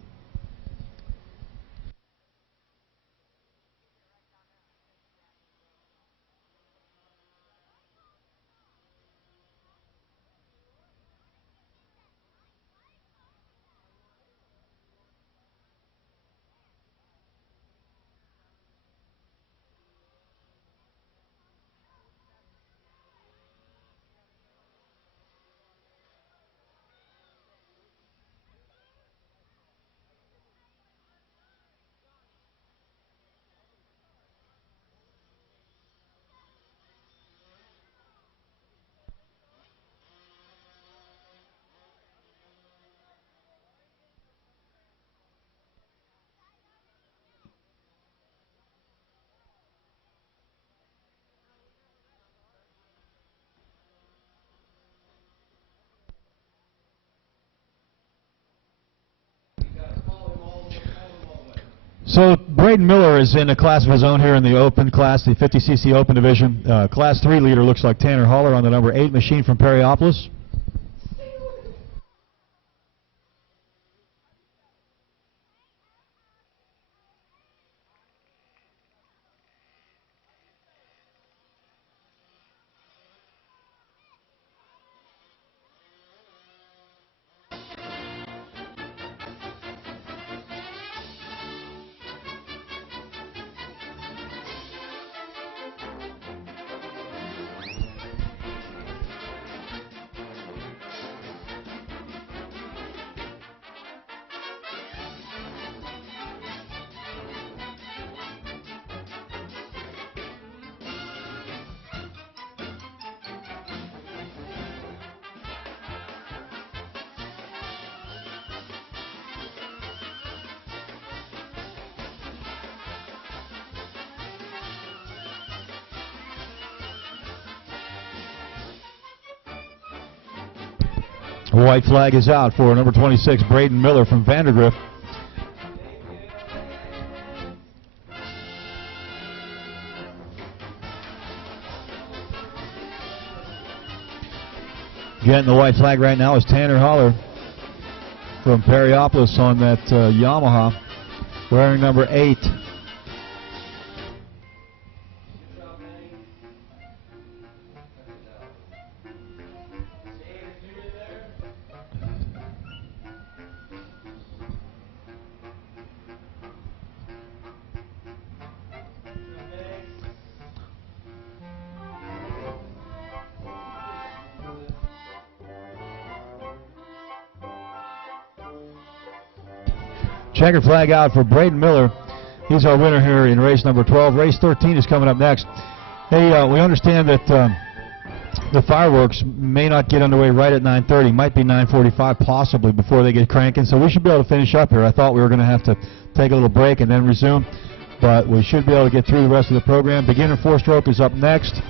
So Braden Miller is in a class of his own here in the Open class, the 50cc Open division. Class 3 leader looks like Tanner Haller on the number 8 machine from Perryopolis. White flag is out for number 26, Braden Miller from Vandergrift. Getting the white flag right now is Tanner Holler from Perryopolis on that Yamaha, wearing number 8. Checker flag out for Braden Miller. He's our winner here in race number 12. Race 13 is coming up next. Hey, we understand that the fireworks may not get underway right at 9:30. Might be 9:45 possibly before they get cranking. So we should be able to finish up here. I thought we were going to have to take a little break and then resume, but we should be able to get through the rest of the program. Beginner 4-stroke is up next.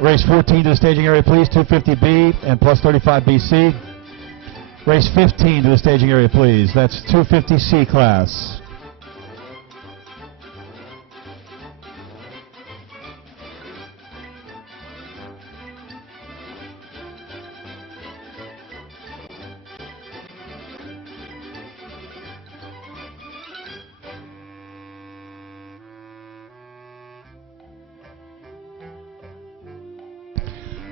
Race 14 to the staging area, please. 250B and plus 35 BC. Race 15 to the staging area, please. That's 250C class.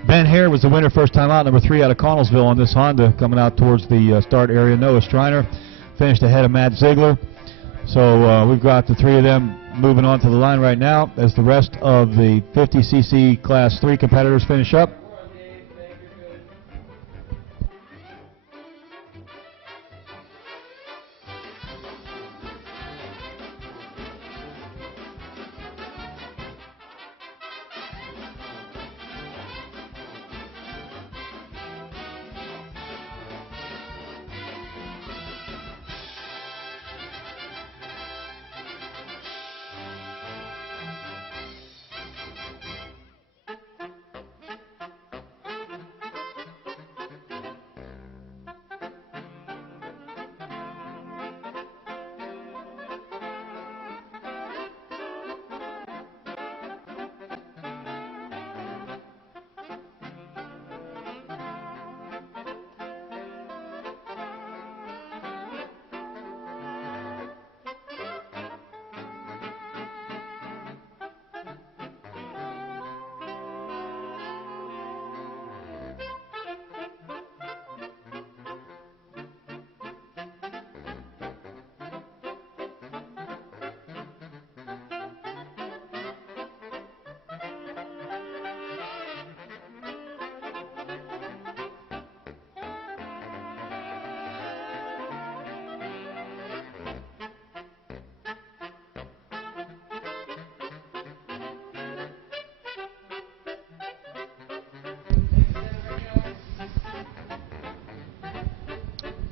Ben Hare was the winner first time out, number 3 out of Connellsville on this Honda, coming out towards the start area. Noah Striner finished ahead of Matt Ziegler. So we've got the 3 of them moving on to the line right now as the rest of the 50cc Class 3 competitors finish up.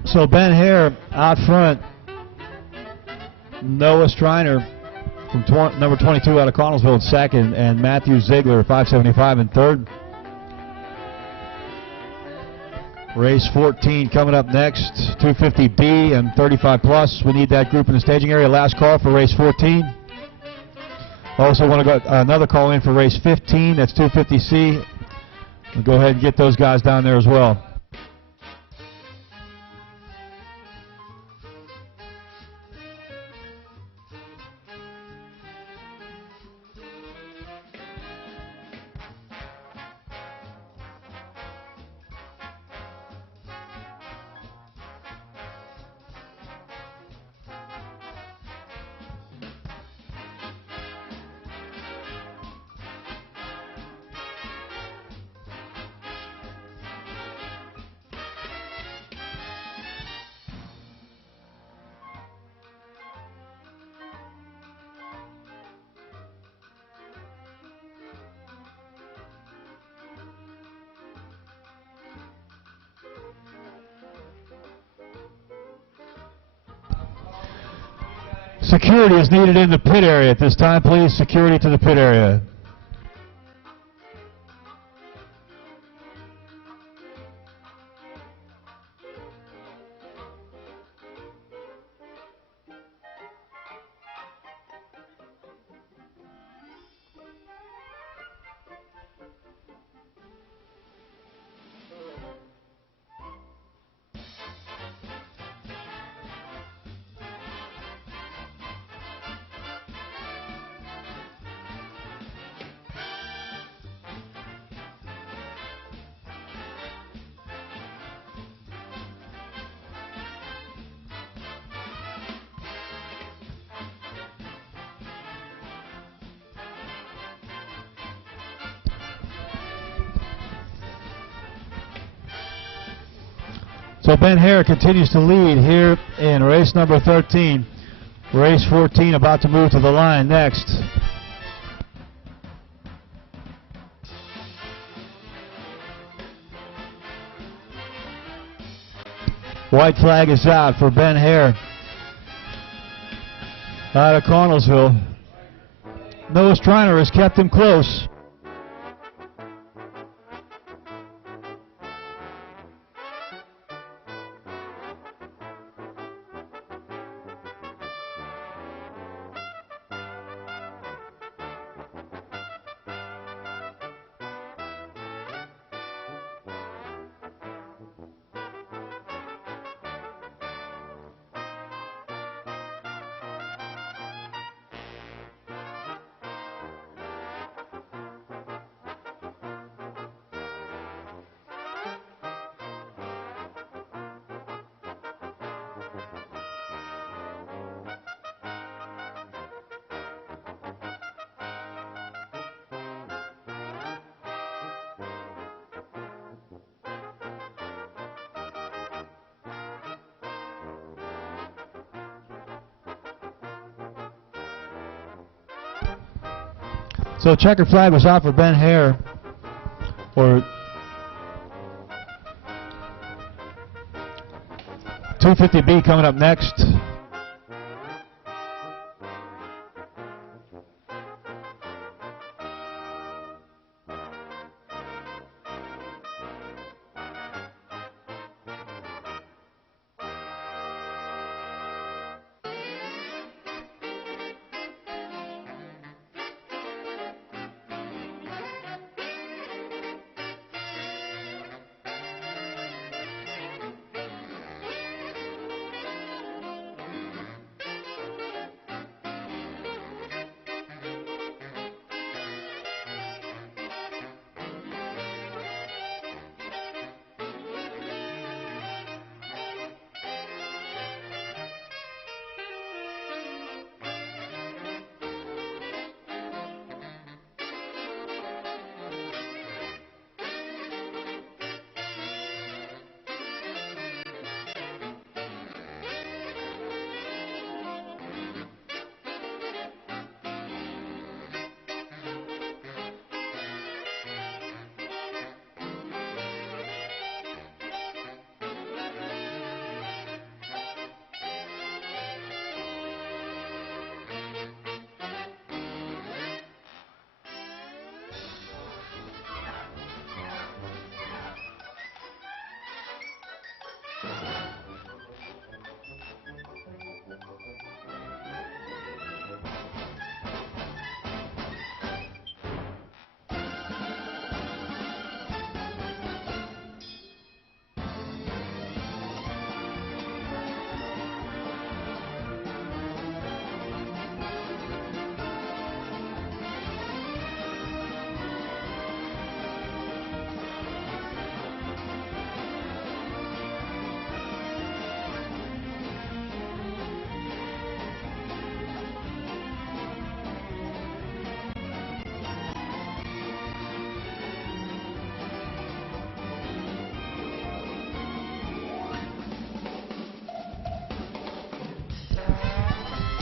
So Ben Hare out front, Noah Striner from number 22 out of Connellsville in second, and Matthew Ziegler, 575 in third. Race 14 coming up next, 250B and 35 plus. We need that group in the staging area. Last call for race 14. Also want to go another call in for race 15. That's 250C. We'll go ahead and get those guys down there as well. Security is needed in the pit area at this time, please. Security to the pit area. So Ben Hare continues to lead here in race number 13. Race 14 about to move to the line next. White flag is out for Ben Hare out of Connellsville. Noah Striner has kept him close. So checkered flag was out for Ben Hare, or 250B coming up next.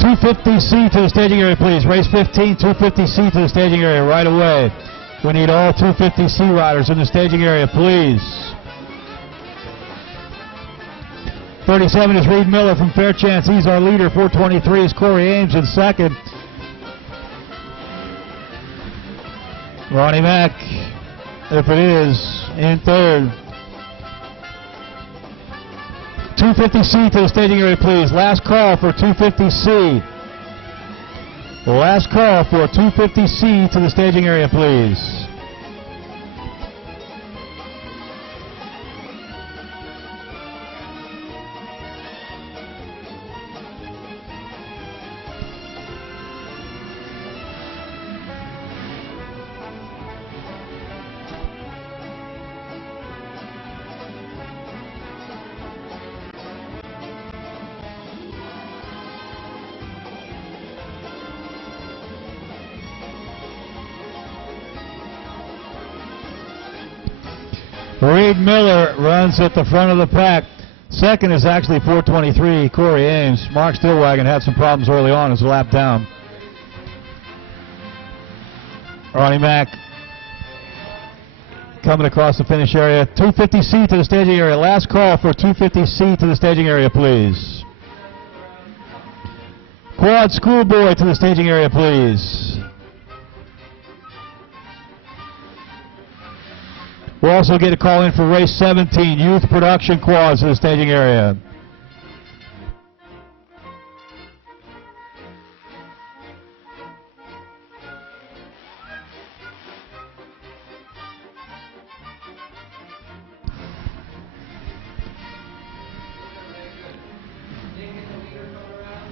.250C to the staging area, please. Race 15, .250C to the staging area right away. We need all .250C riders in the staging area, please. 37 is Reed Miller from Fairchance. He's our leader. 423 is Corey Ames in second. Ronnie Mack, if it is, in third. .250C to the staging area, please. Last call for .250C. Last call for .250C to the staging area, please. Reed Miller runs at the front of the pack. Second is actually 423, Corey Ames. Mark Stillwagon had some problems early on as a lap down. Ronnie Mack coming across the finish area. 250C to the staging area. Last call for 250C to the staging area, please. Quad Schoolboy to the staging area, please. We'll also get a call in for race 17, Youth Production Quads to the staging area.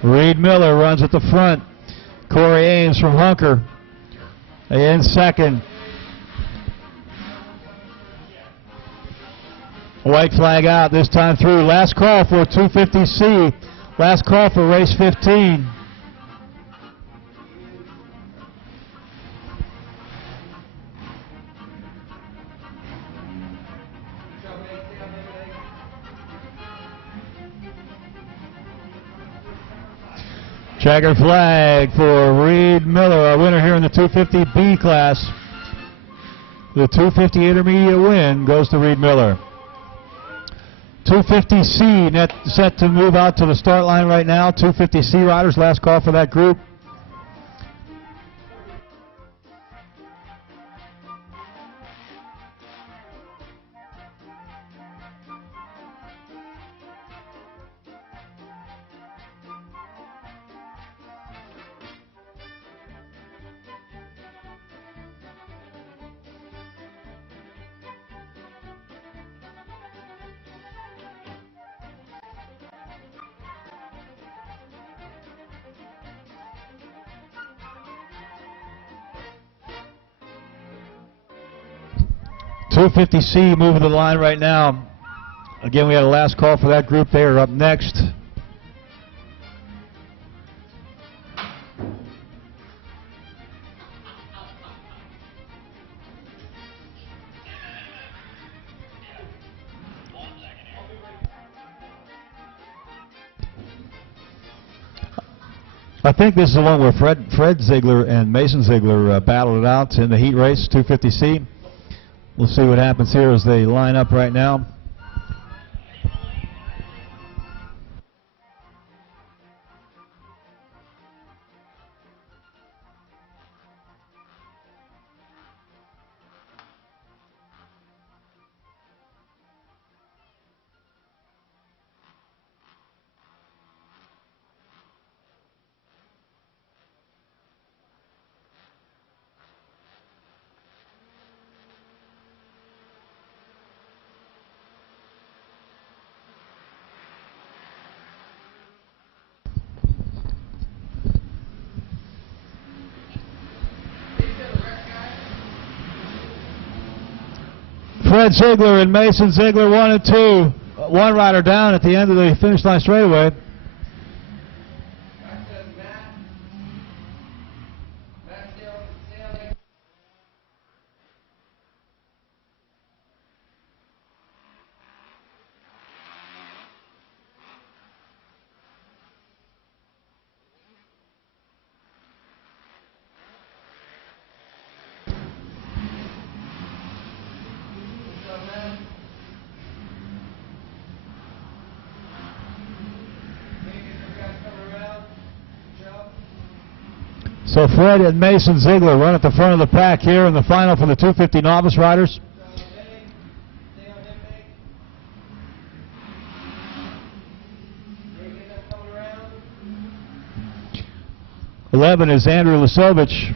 Reed Miller runs at the front. Corey Ames from Hunker in second. White flag out this time through. Last call for 250C. Last call for race 15. Checkered flag for Reed Miller, our winner here in the 250B class. The 250 intermediate win goes to Reed Miller. 250C net set to move out to the start line right now. 250C riders, last call for that group. .250C moving the line right now. Again, we had a last call for that group. They are up next. I think this is the one where Fred Ziegler and Mason Ziegler battled it out in the heat race, 250C. We'll see what happens here as they line up right now. Fred Ziegler and Mason Ziegler 1 and 2. One rider down at the end of the finish line straightaway. 'So Fred and Mason Ziegler run at the front of the pack here in the final for the 250 novice riders. '11 is Andrew Lisovich.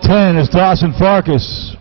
'10 is Dawson Farkas.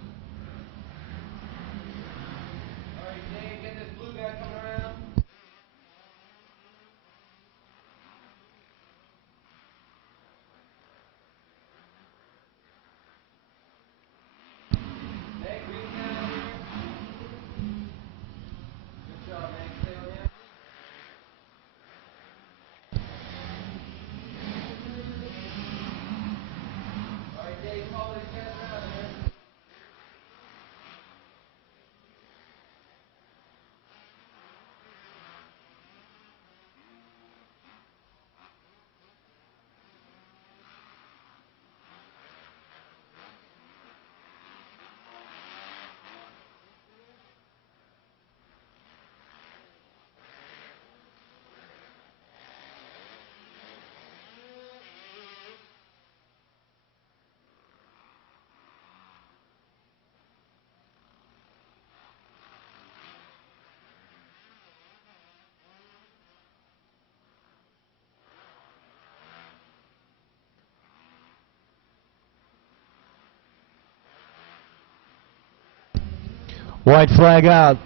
White flag out.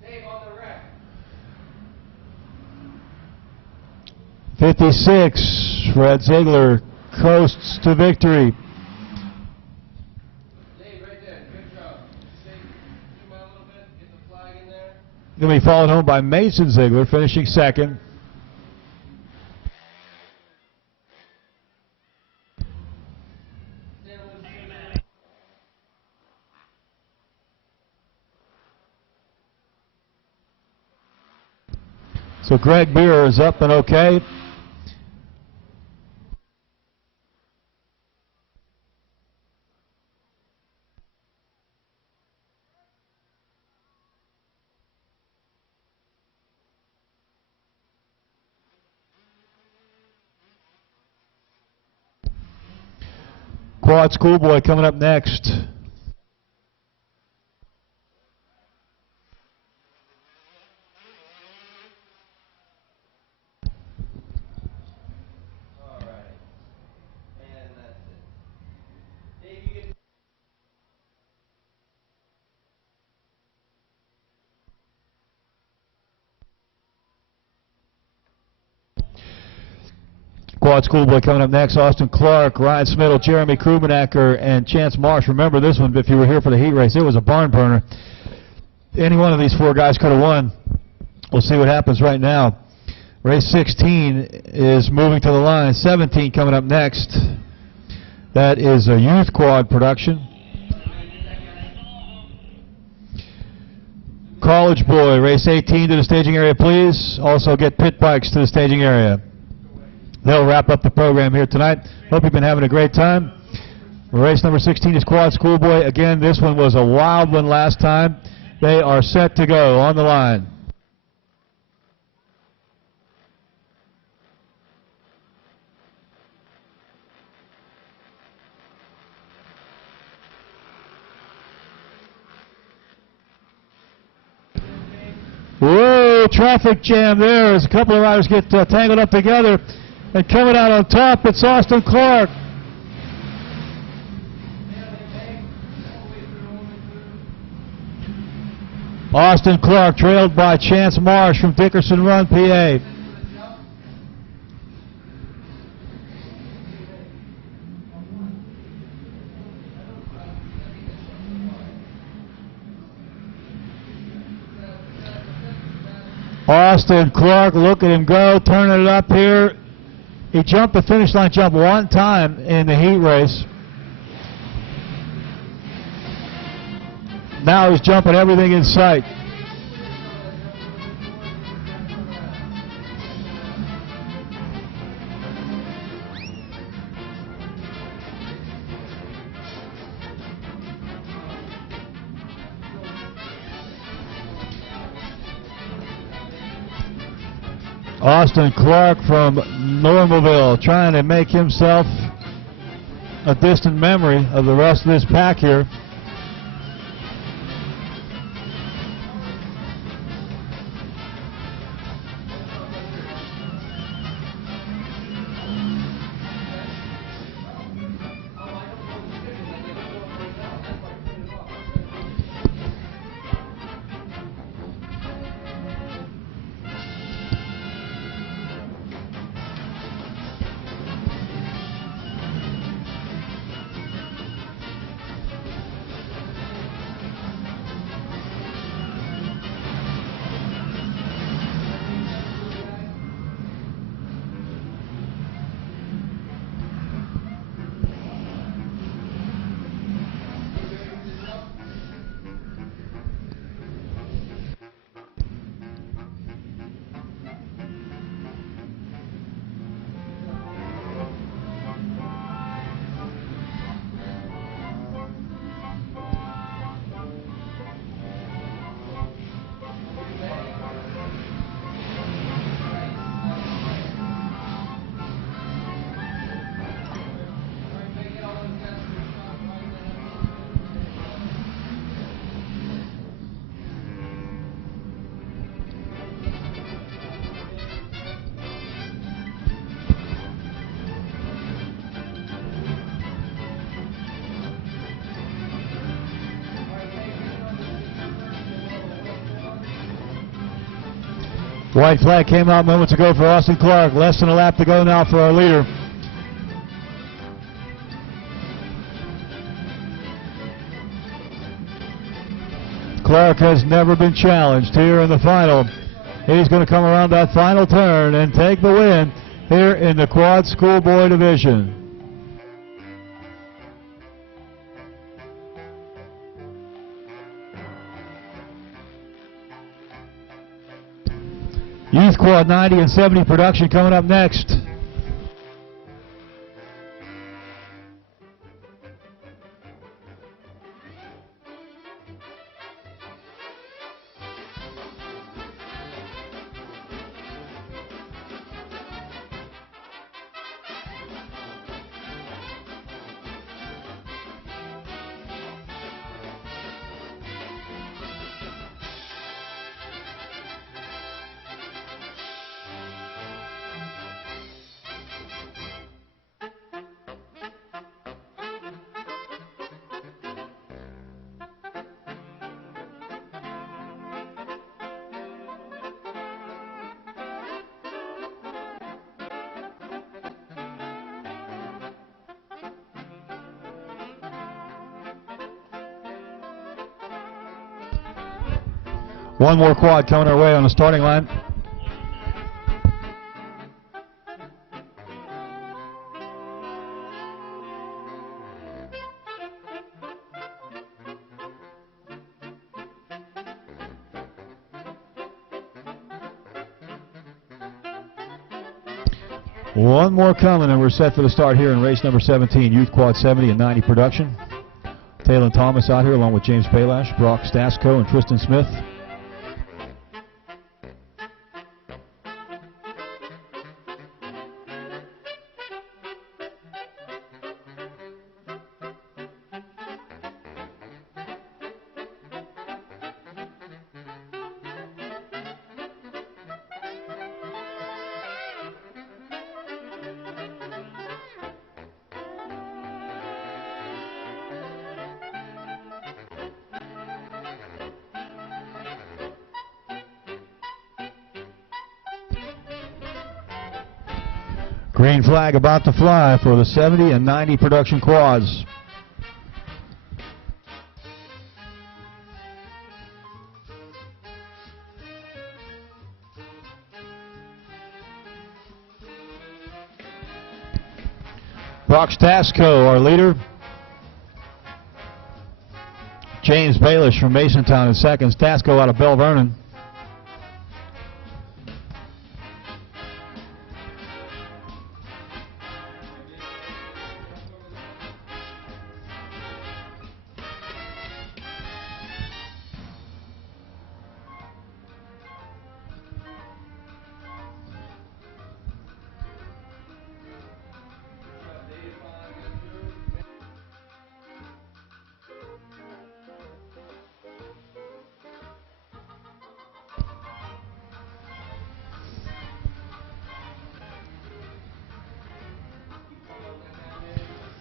Dave, on the rack. 56, Fred Ziegler coasts to victory. Dave, right there. Good job. Stay, zoom out a little bit. Get the flag in there. Going to be followed home by Mason Ziegler, finishing second. Stay on the screen. So Greg Beer is up and okay. Quad Schoolboy coming up next. All right. And that's it. Dave, you get. Quad Schoolboy coming up next. Austin Clark, Ryan Smittle, Jeremy Krumenacker, and Chance Marsh. Remember this one, if you were here for the heat race, it was a barn burner. Any one of these four guys could have won. We'll see what happens right now. Race 16 is moving to the line. 17 coming up next. That is a youth quad production. College Boy, race 18 to the staging area, please. Also get pit bikes to the staging area. They'll wrap up the program here tonight. Hope you've been having a great time. Race number 16 is Quad Schoolboy. Again, this one was a wild one last time. They are set to go on the line. Whoa, traffic jam there as a couple of riders get tangled up together. And coming out on top, it's Austin Clark. Austin Clark trailed by Chance Marsh from Dickerson Run, PA. Austin Clark, look at him go, turning it up here. He jumped the finish line jump one time in the heat race. Now he's jumping everything in sight. Austin Clark from Normalville trying to make himself a distant memory of the rest of this pack here. White flag came out moments ago for Austin Clark. Less than a lap to go now for our leader. Clark has never been challenged here in the final. He's going to come around that final turn and take the win here in the Quad Schoolboy Division. Youth Quad 90 and 70 production coming up next. One more quad coming our way on the starting line. One more coming, and we're set for the start here in race number 17, Youth Quad 70 and 90 production. Taylor Thomas out here along with James Palash, Brock Stasco, and Tristan Smith. Green flag about to fly for the 70 and 90 production quads. Brock Stasco, our leader. James Baelish from Masontown in second. Stasco out of Bell Vernon.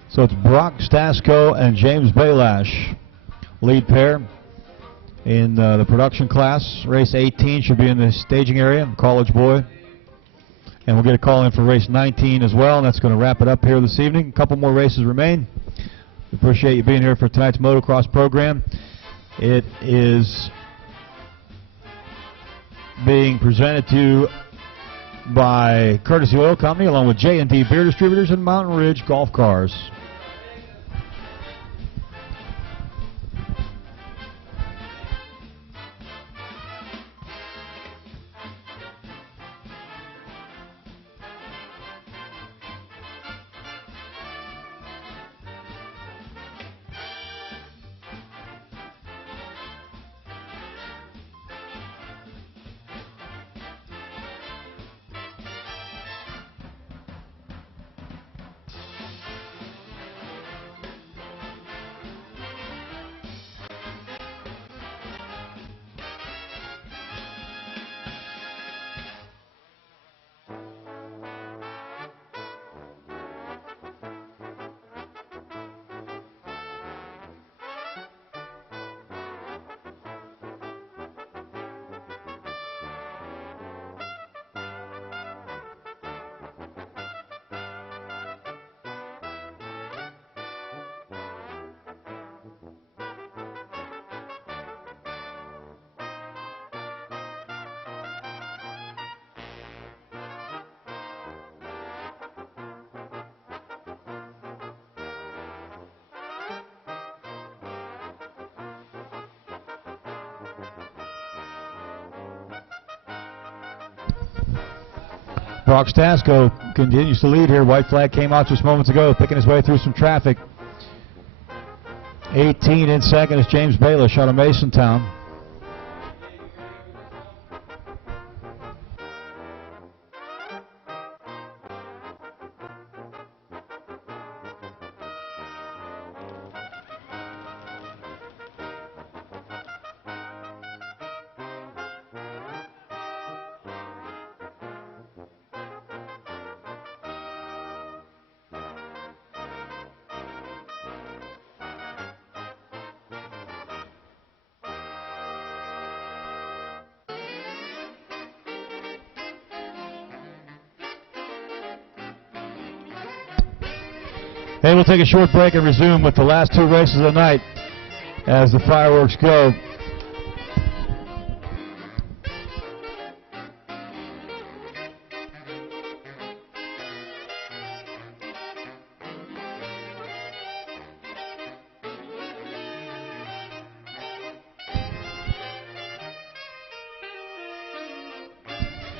So it's Brock Stasco and James Baelash, lead pair in the production class. Race 18 should be in the staging area, college boy. And we'll get a call in for race 19 as well, and that's going to wrap it up here this evening. A couple more races remain. We appreciate you being here for tonight's motocross program. It is being presented to you by Courtesy Oil Company along with J&D Beer Distributors and Mountain Ridge Golf Cars. Brock Stasko continues to lead here. White flag came out just moments ago, picking his way through some traffic. 18 in second is James Bailish out of Masontown. Hey, we'll take a short break and resume with the last two races of the night as the fireworks go.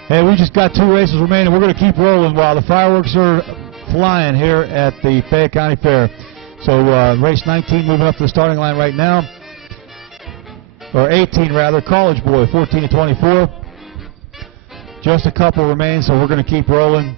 Hey, we just got two races remaining. We're going to keep rolling while the fireworks are flying here at the Fayette County Fair. So race 19 moving up to the starting line right now, or 18 rather. College Boy 14 to 24. Just a couple remain, so we're going to keep rolling.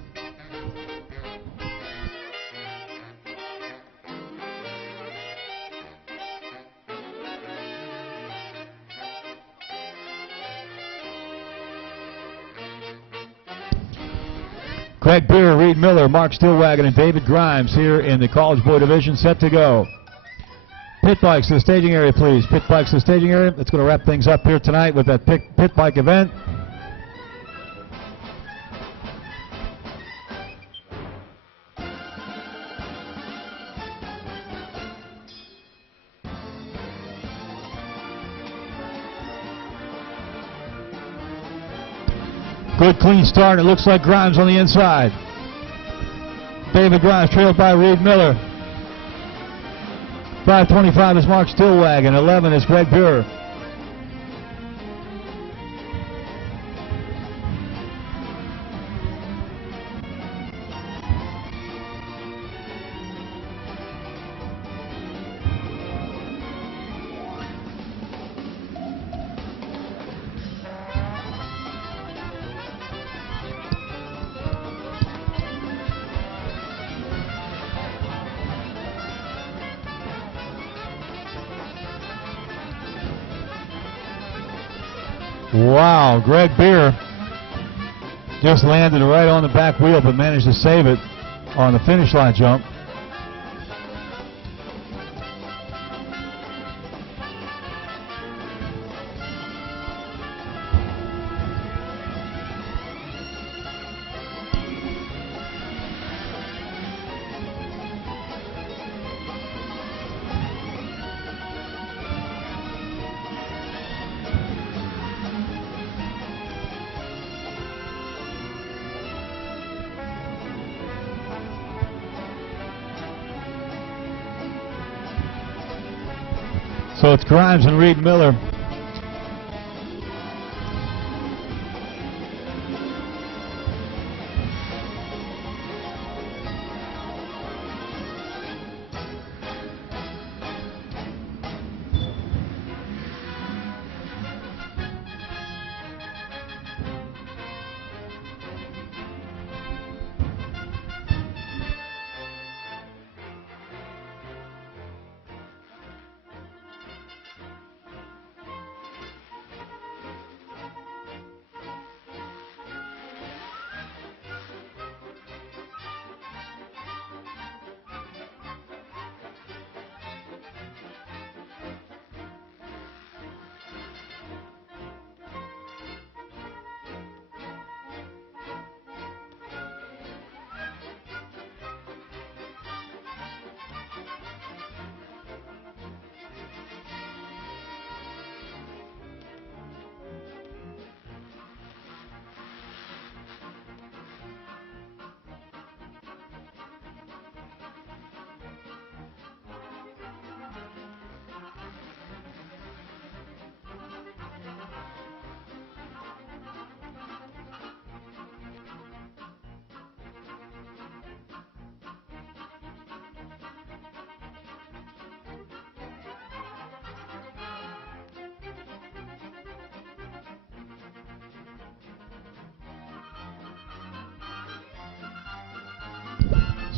Craig Beer, Reed Miller, Mark Stillwagon, and David Grimes here in the College Boy Division, set to go. Pit bikes to the staging area, please. Pit bikes to the staging area. That's going to wrap things up here tonight with that pit bike event. Good clean start. It looks like Grimes on the inside. David Grimes trailed by Reed Miller. 5:25 is Mark Stillwagon. 11 is Greg Buer. Wow, Greg Beer just landed right on the back wheel but managed to save it on the finish line jump. So it's Grimes and Reed Miller.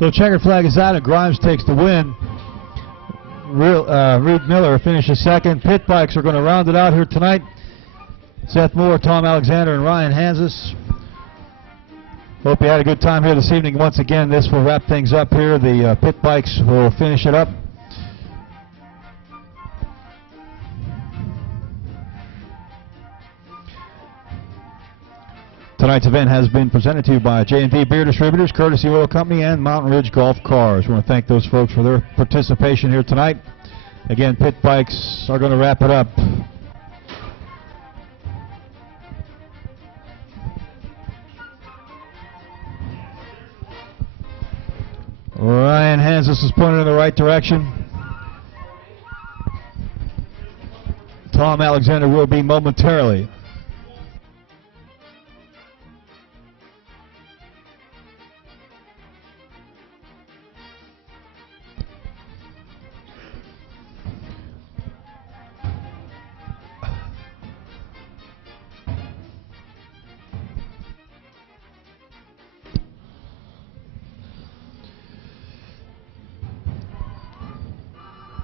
So checkered flag is out and Grimes takes the win. Reed Miller finishes second. Pit bikes are going to round it out here tonight. Seth Moore, Tom Alexander, and Ryan Hansis. Hope you had a good time here this evening. Once again, this will wrap things up here. The pit bikes will finish it up. Tonight's event has been presented to you by J&D Beer Distributors, Courtesy Oil Company, and Mountain Ridge Golf Cars. We want to thank those folks for their participation here tonight. Again, pit bikes are going to wrap it up. Ryan Hansis is pointed in the right direction. Tom Alexander will be momentarily.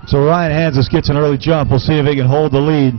So Ryan Hansis gets an early jump. We'll see if he can hold the lead.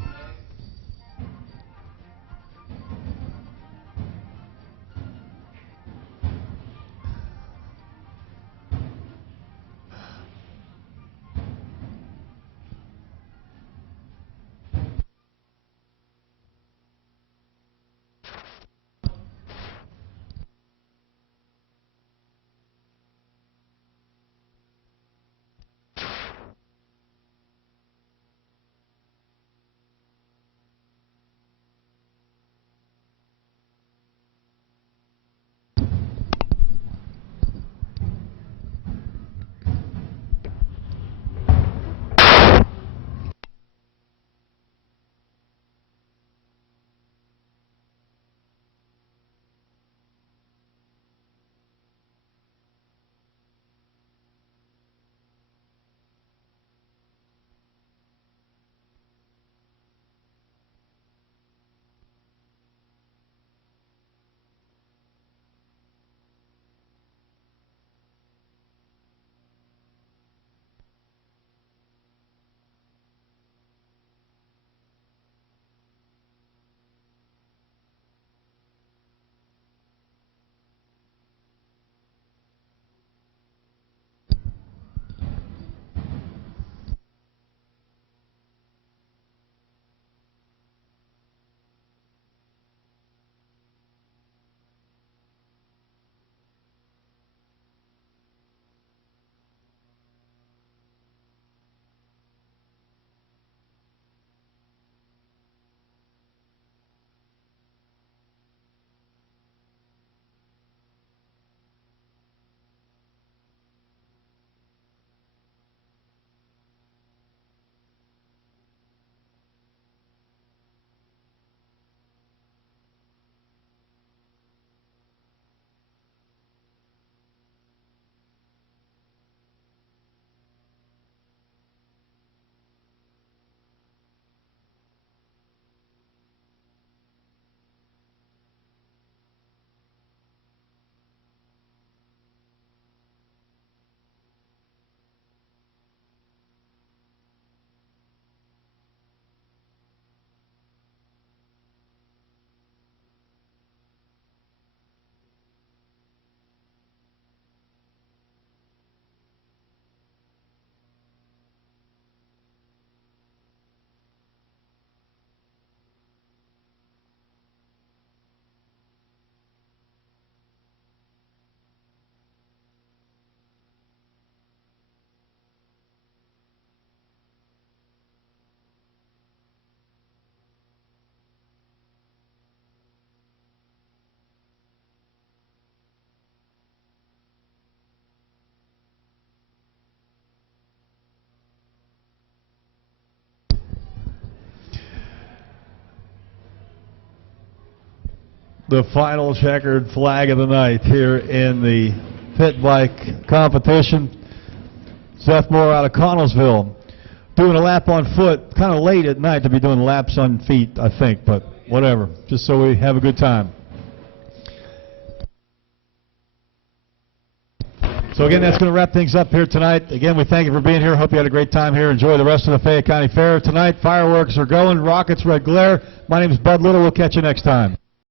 The final checkered flag of the night here in the pit bike competition. Seth Moore out of Connellsville doing a lap on foot. Kind of late at night to be doing laps on feet, I think, but whatever, just so we have a good time. So again, that's going to wrap things up here tonight. Again, we thank you for being here. Hope you had a great time here. Enjoy the rest of the Fayette County Fair tonight. Fireworks are going. Rockets, red glare. My name is Bud Little. We'll catch you next time.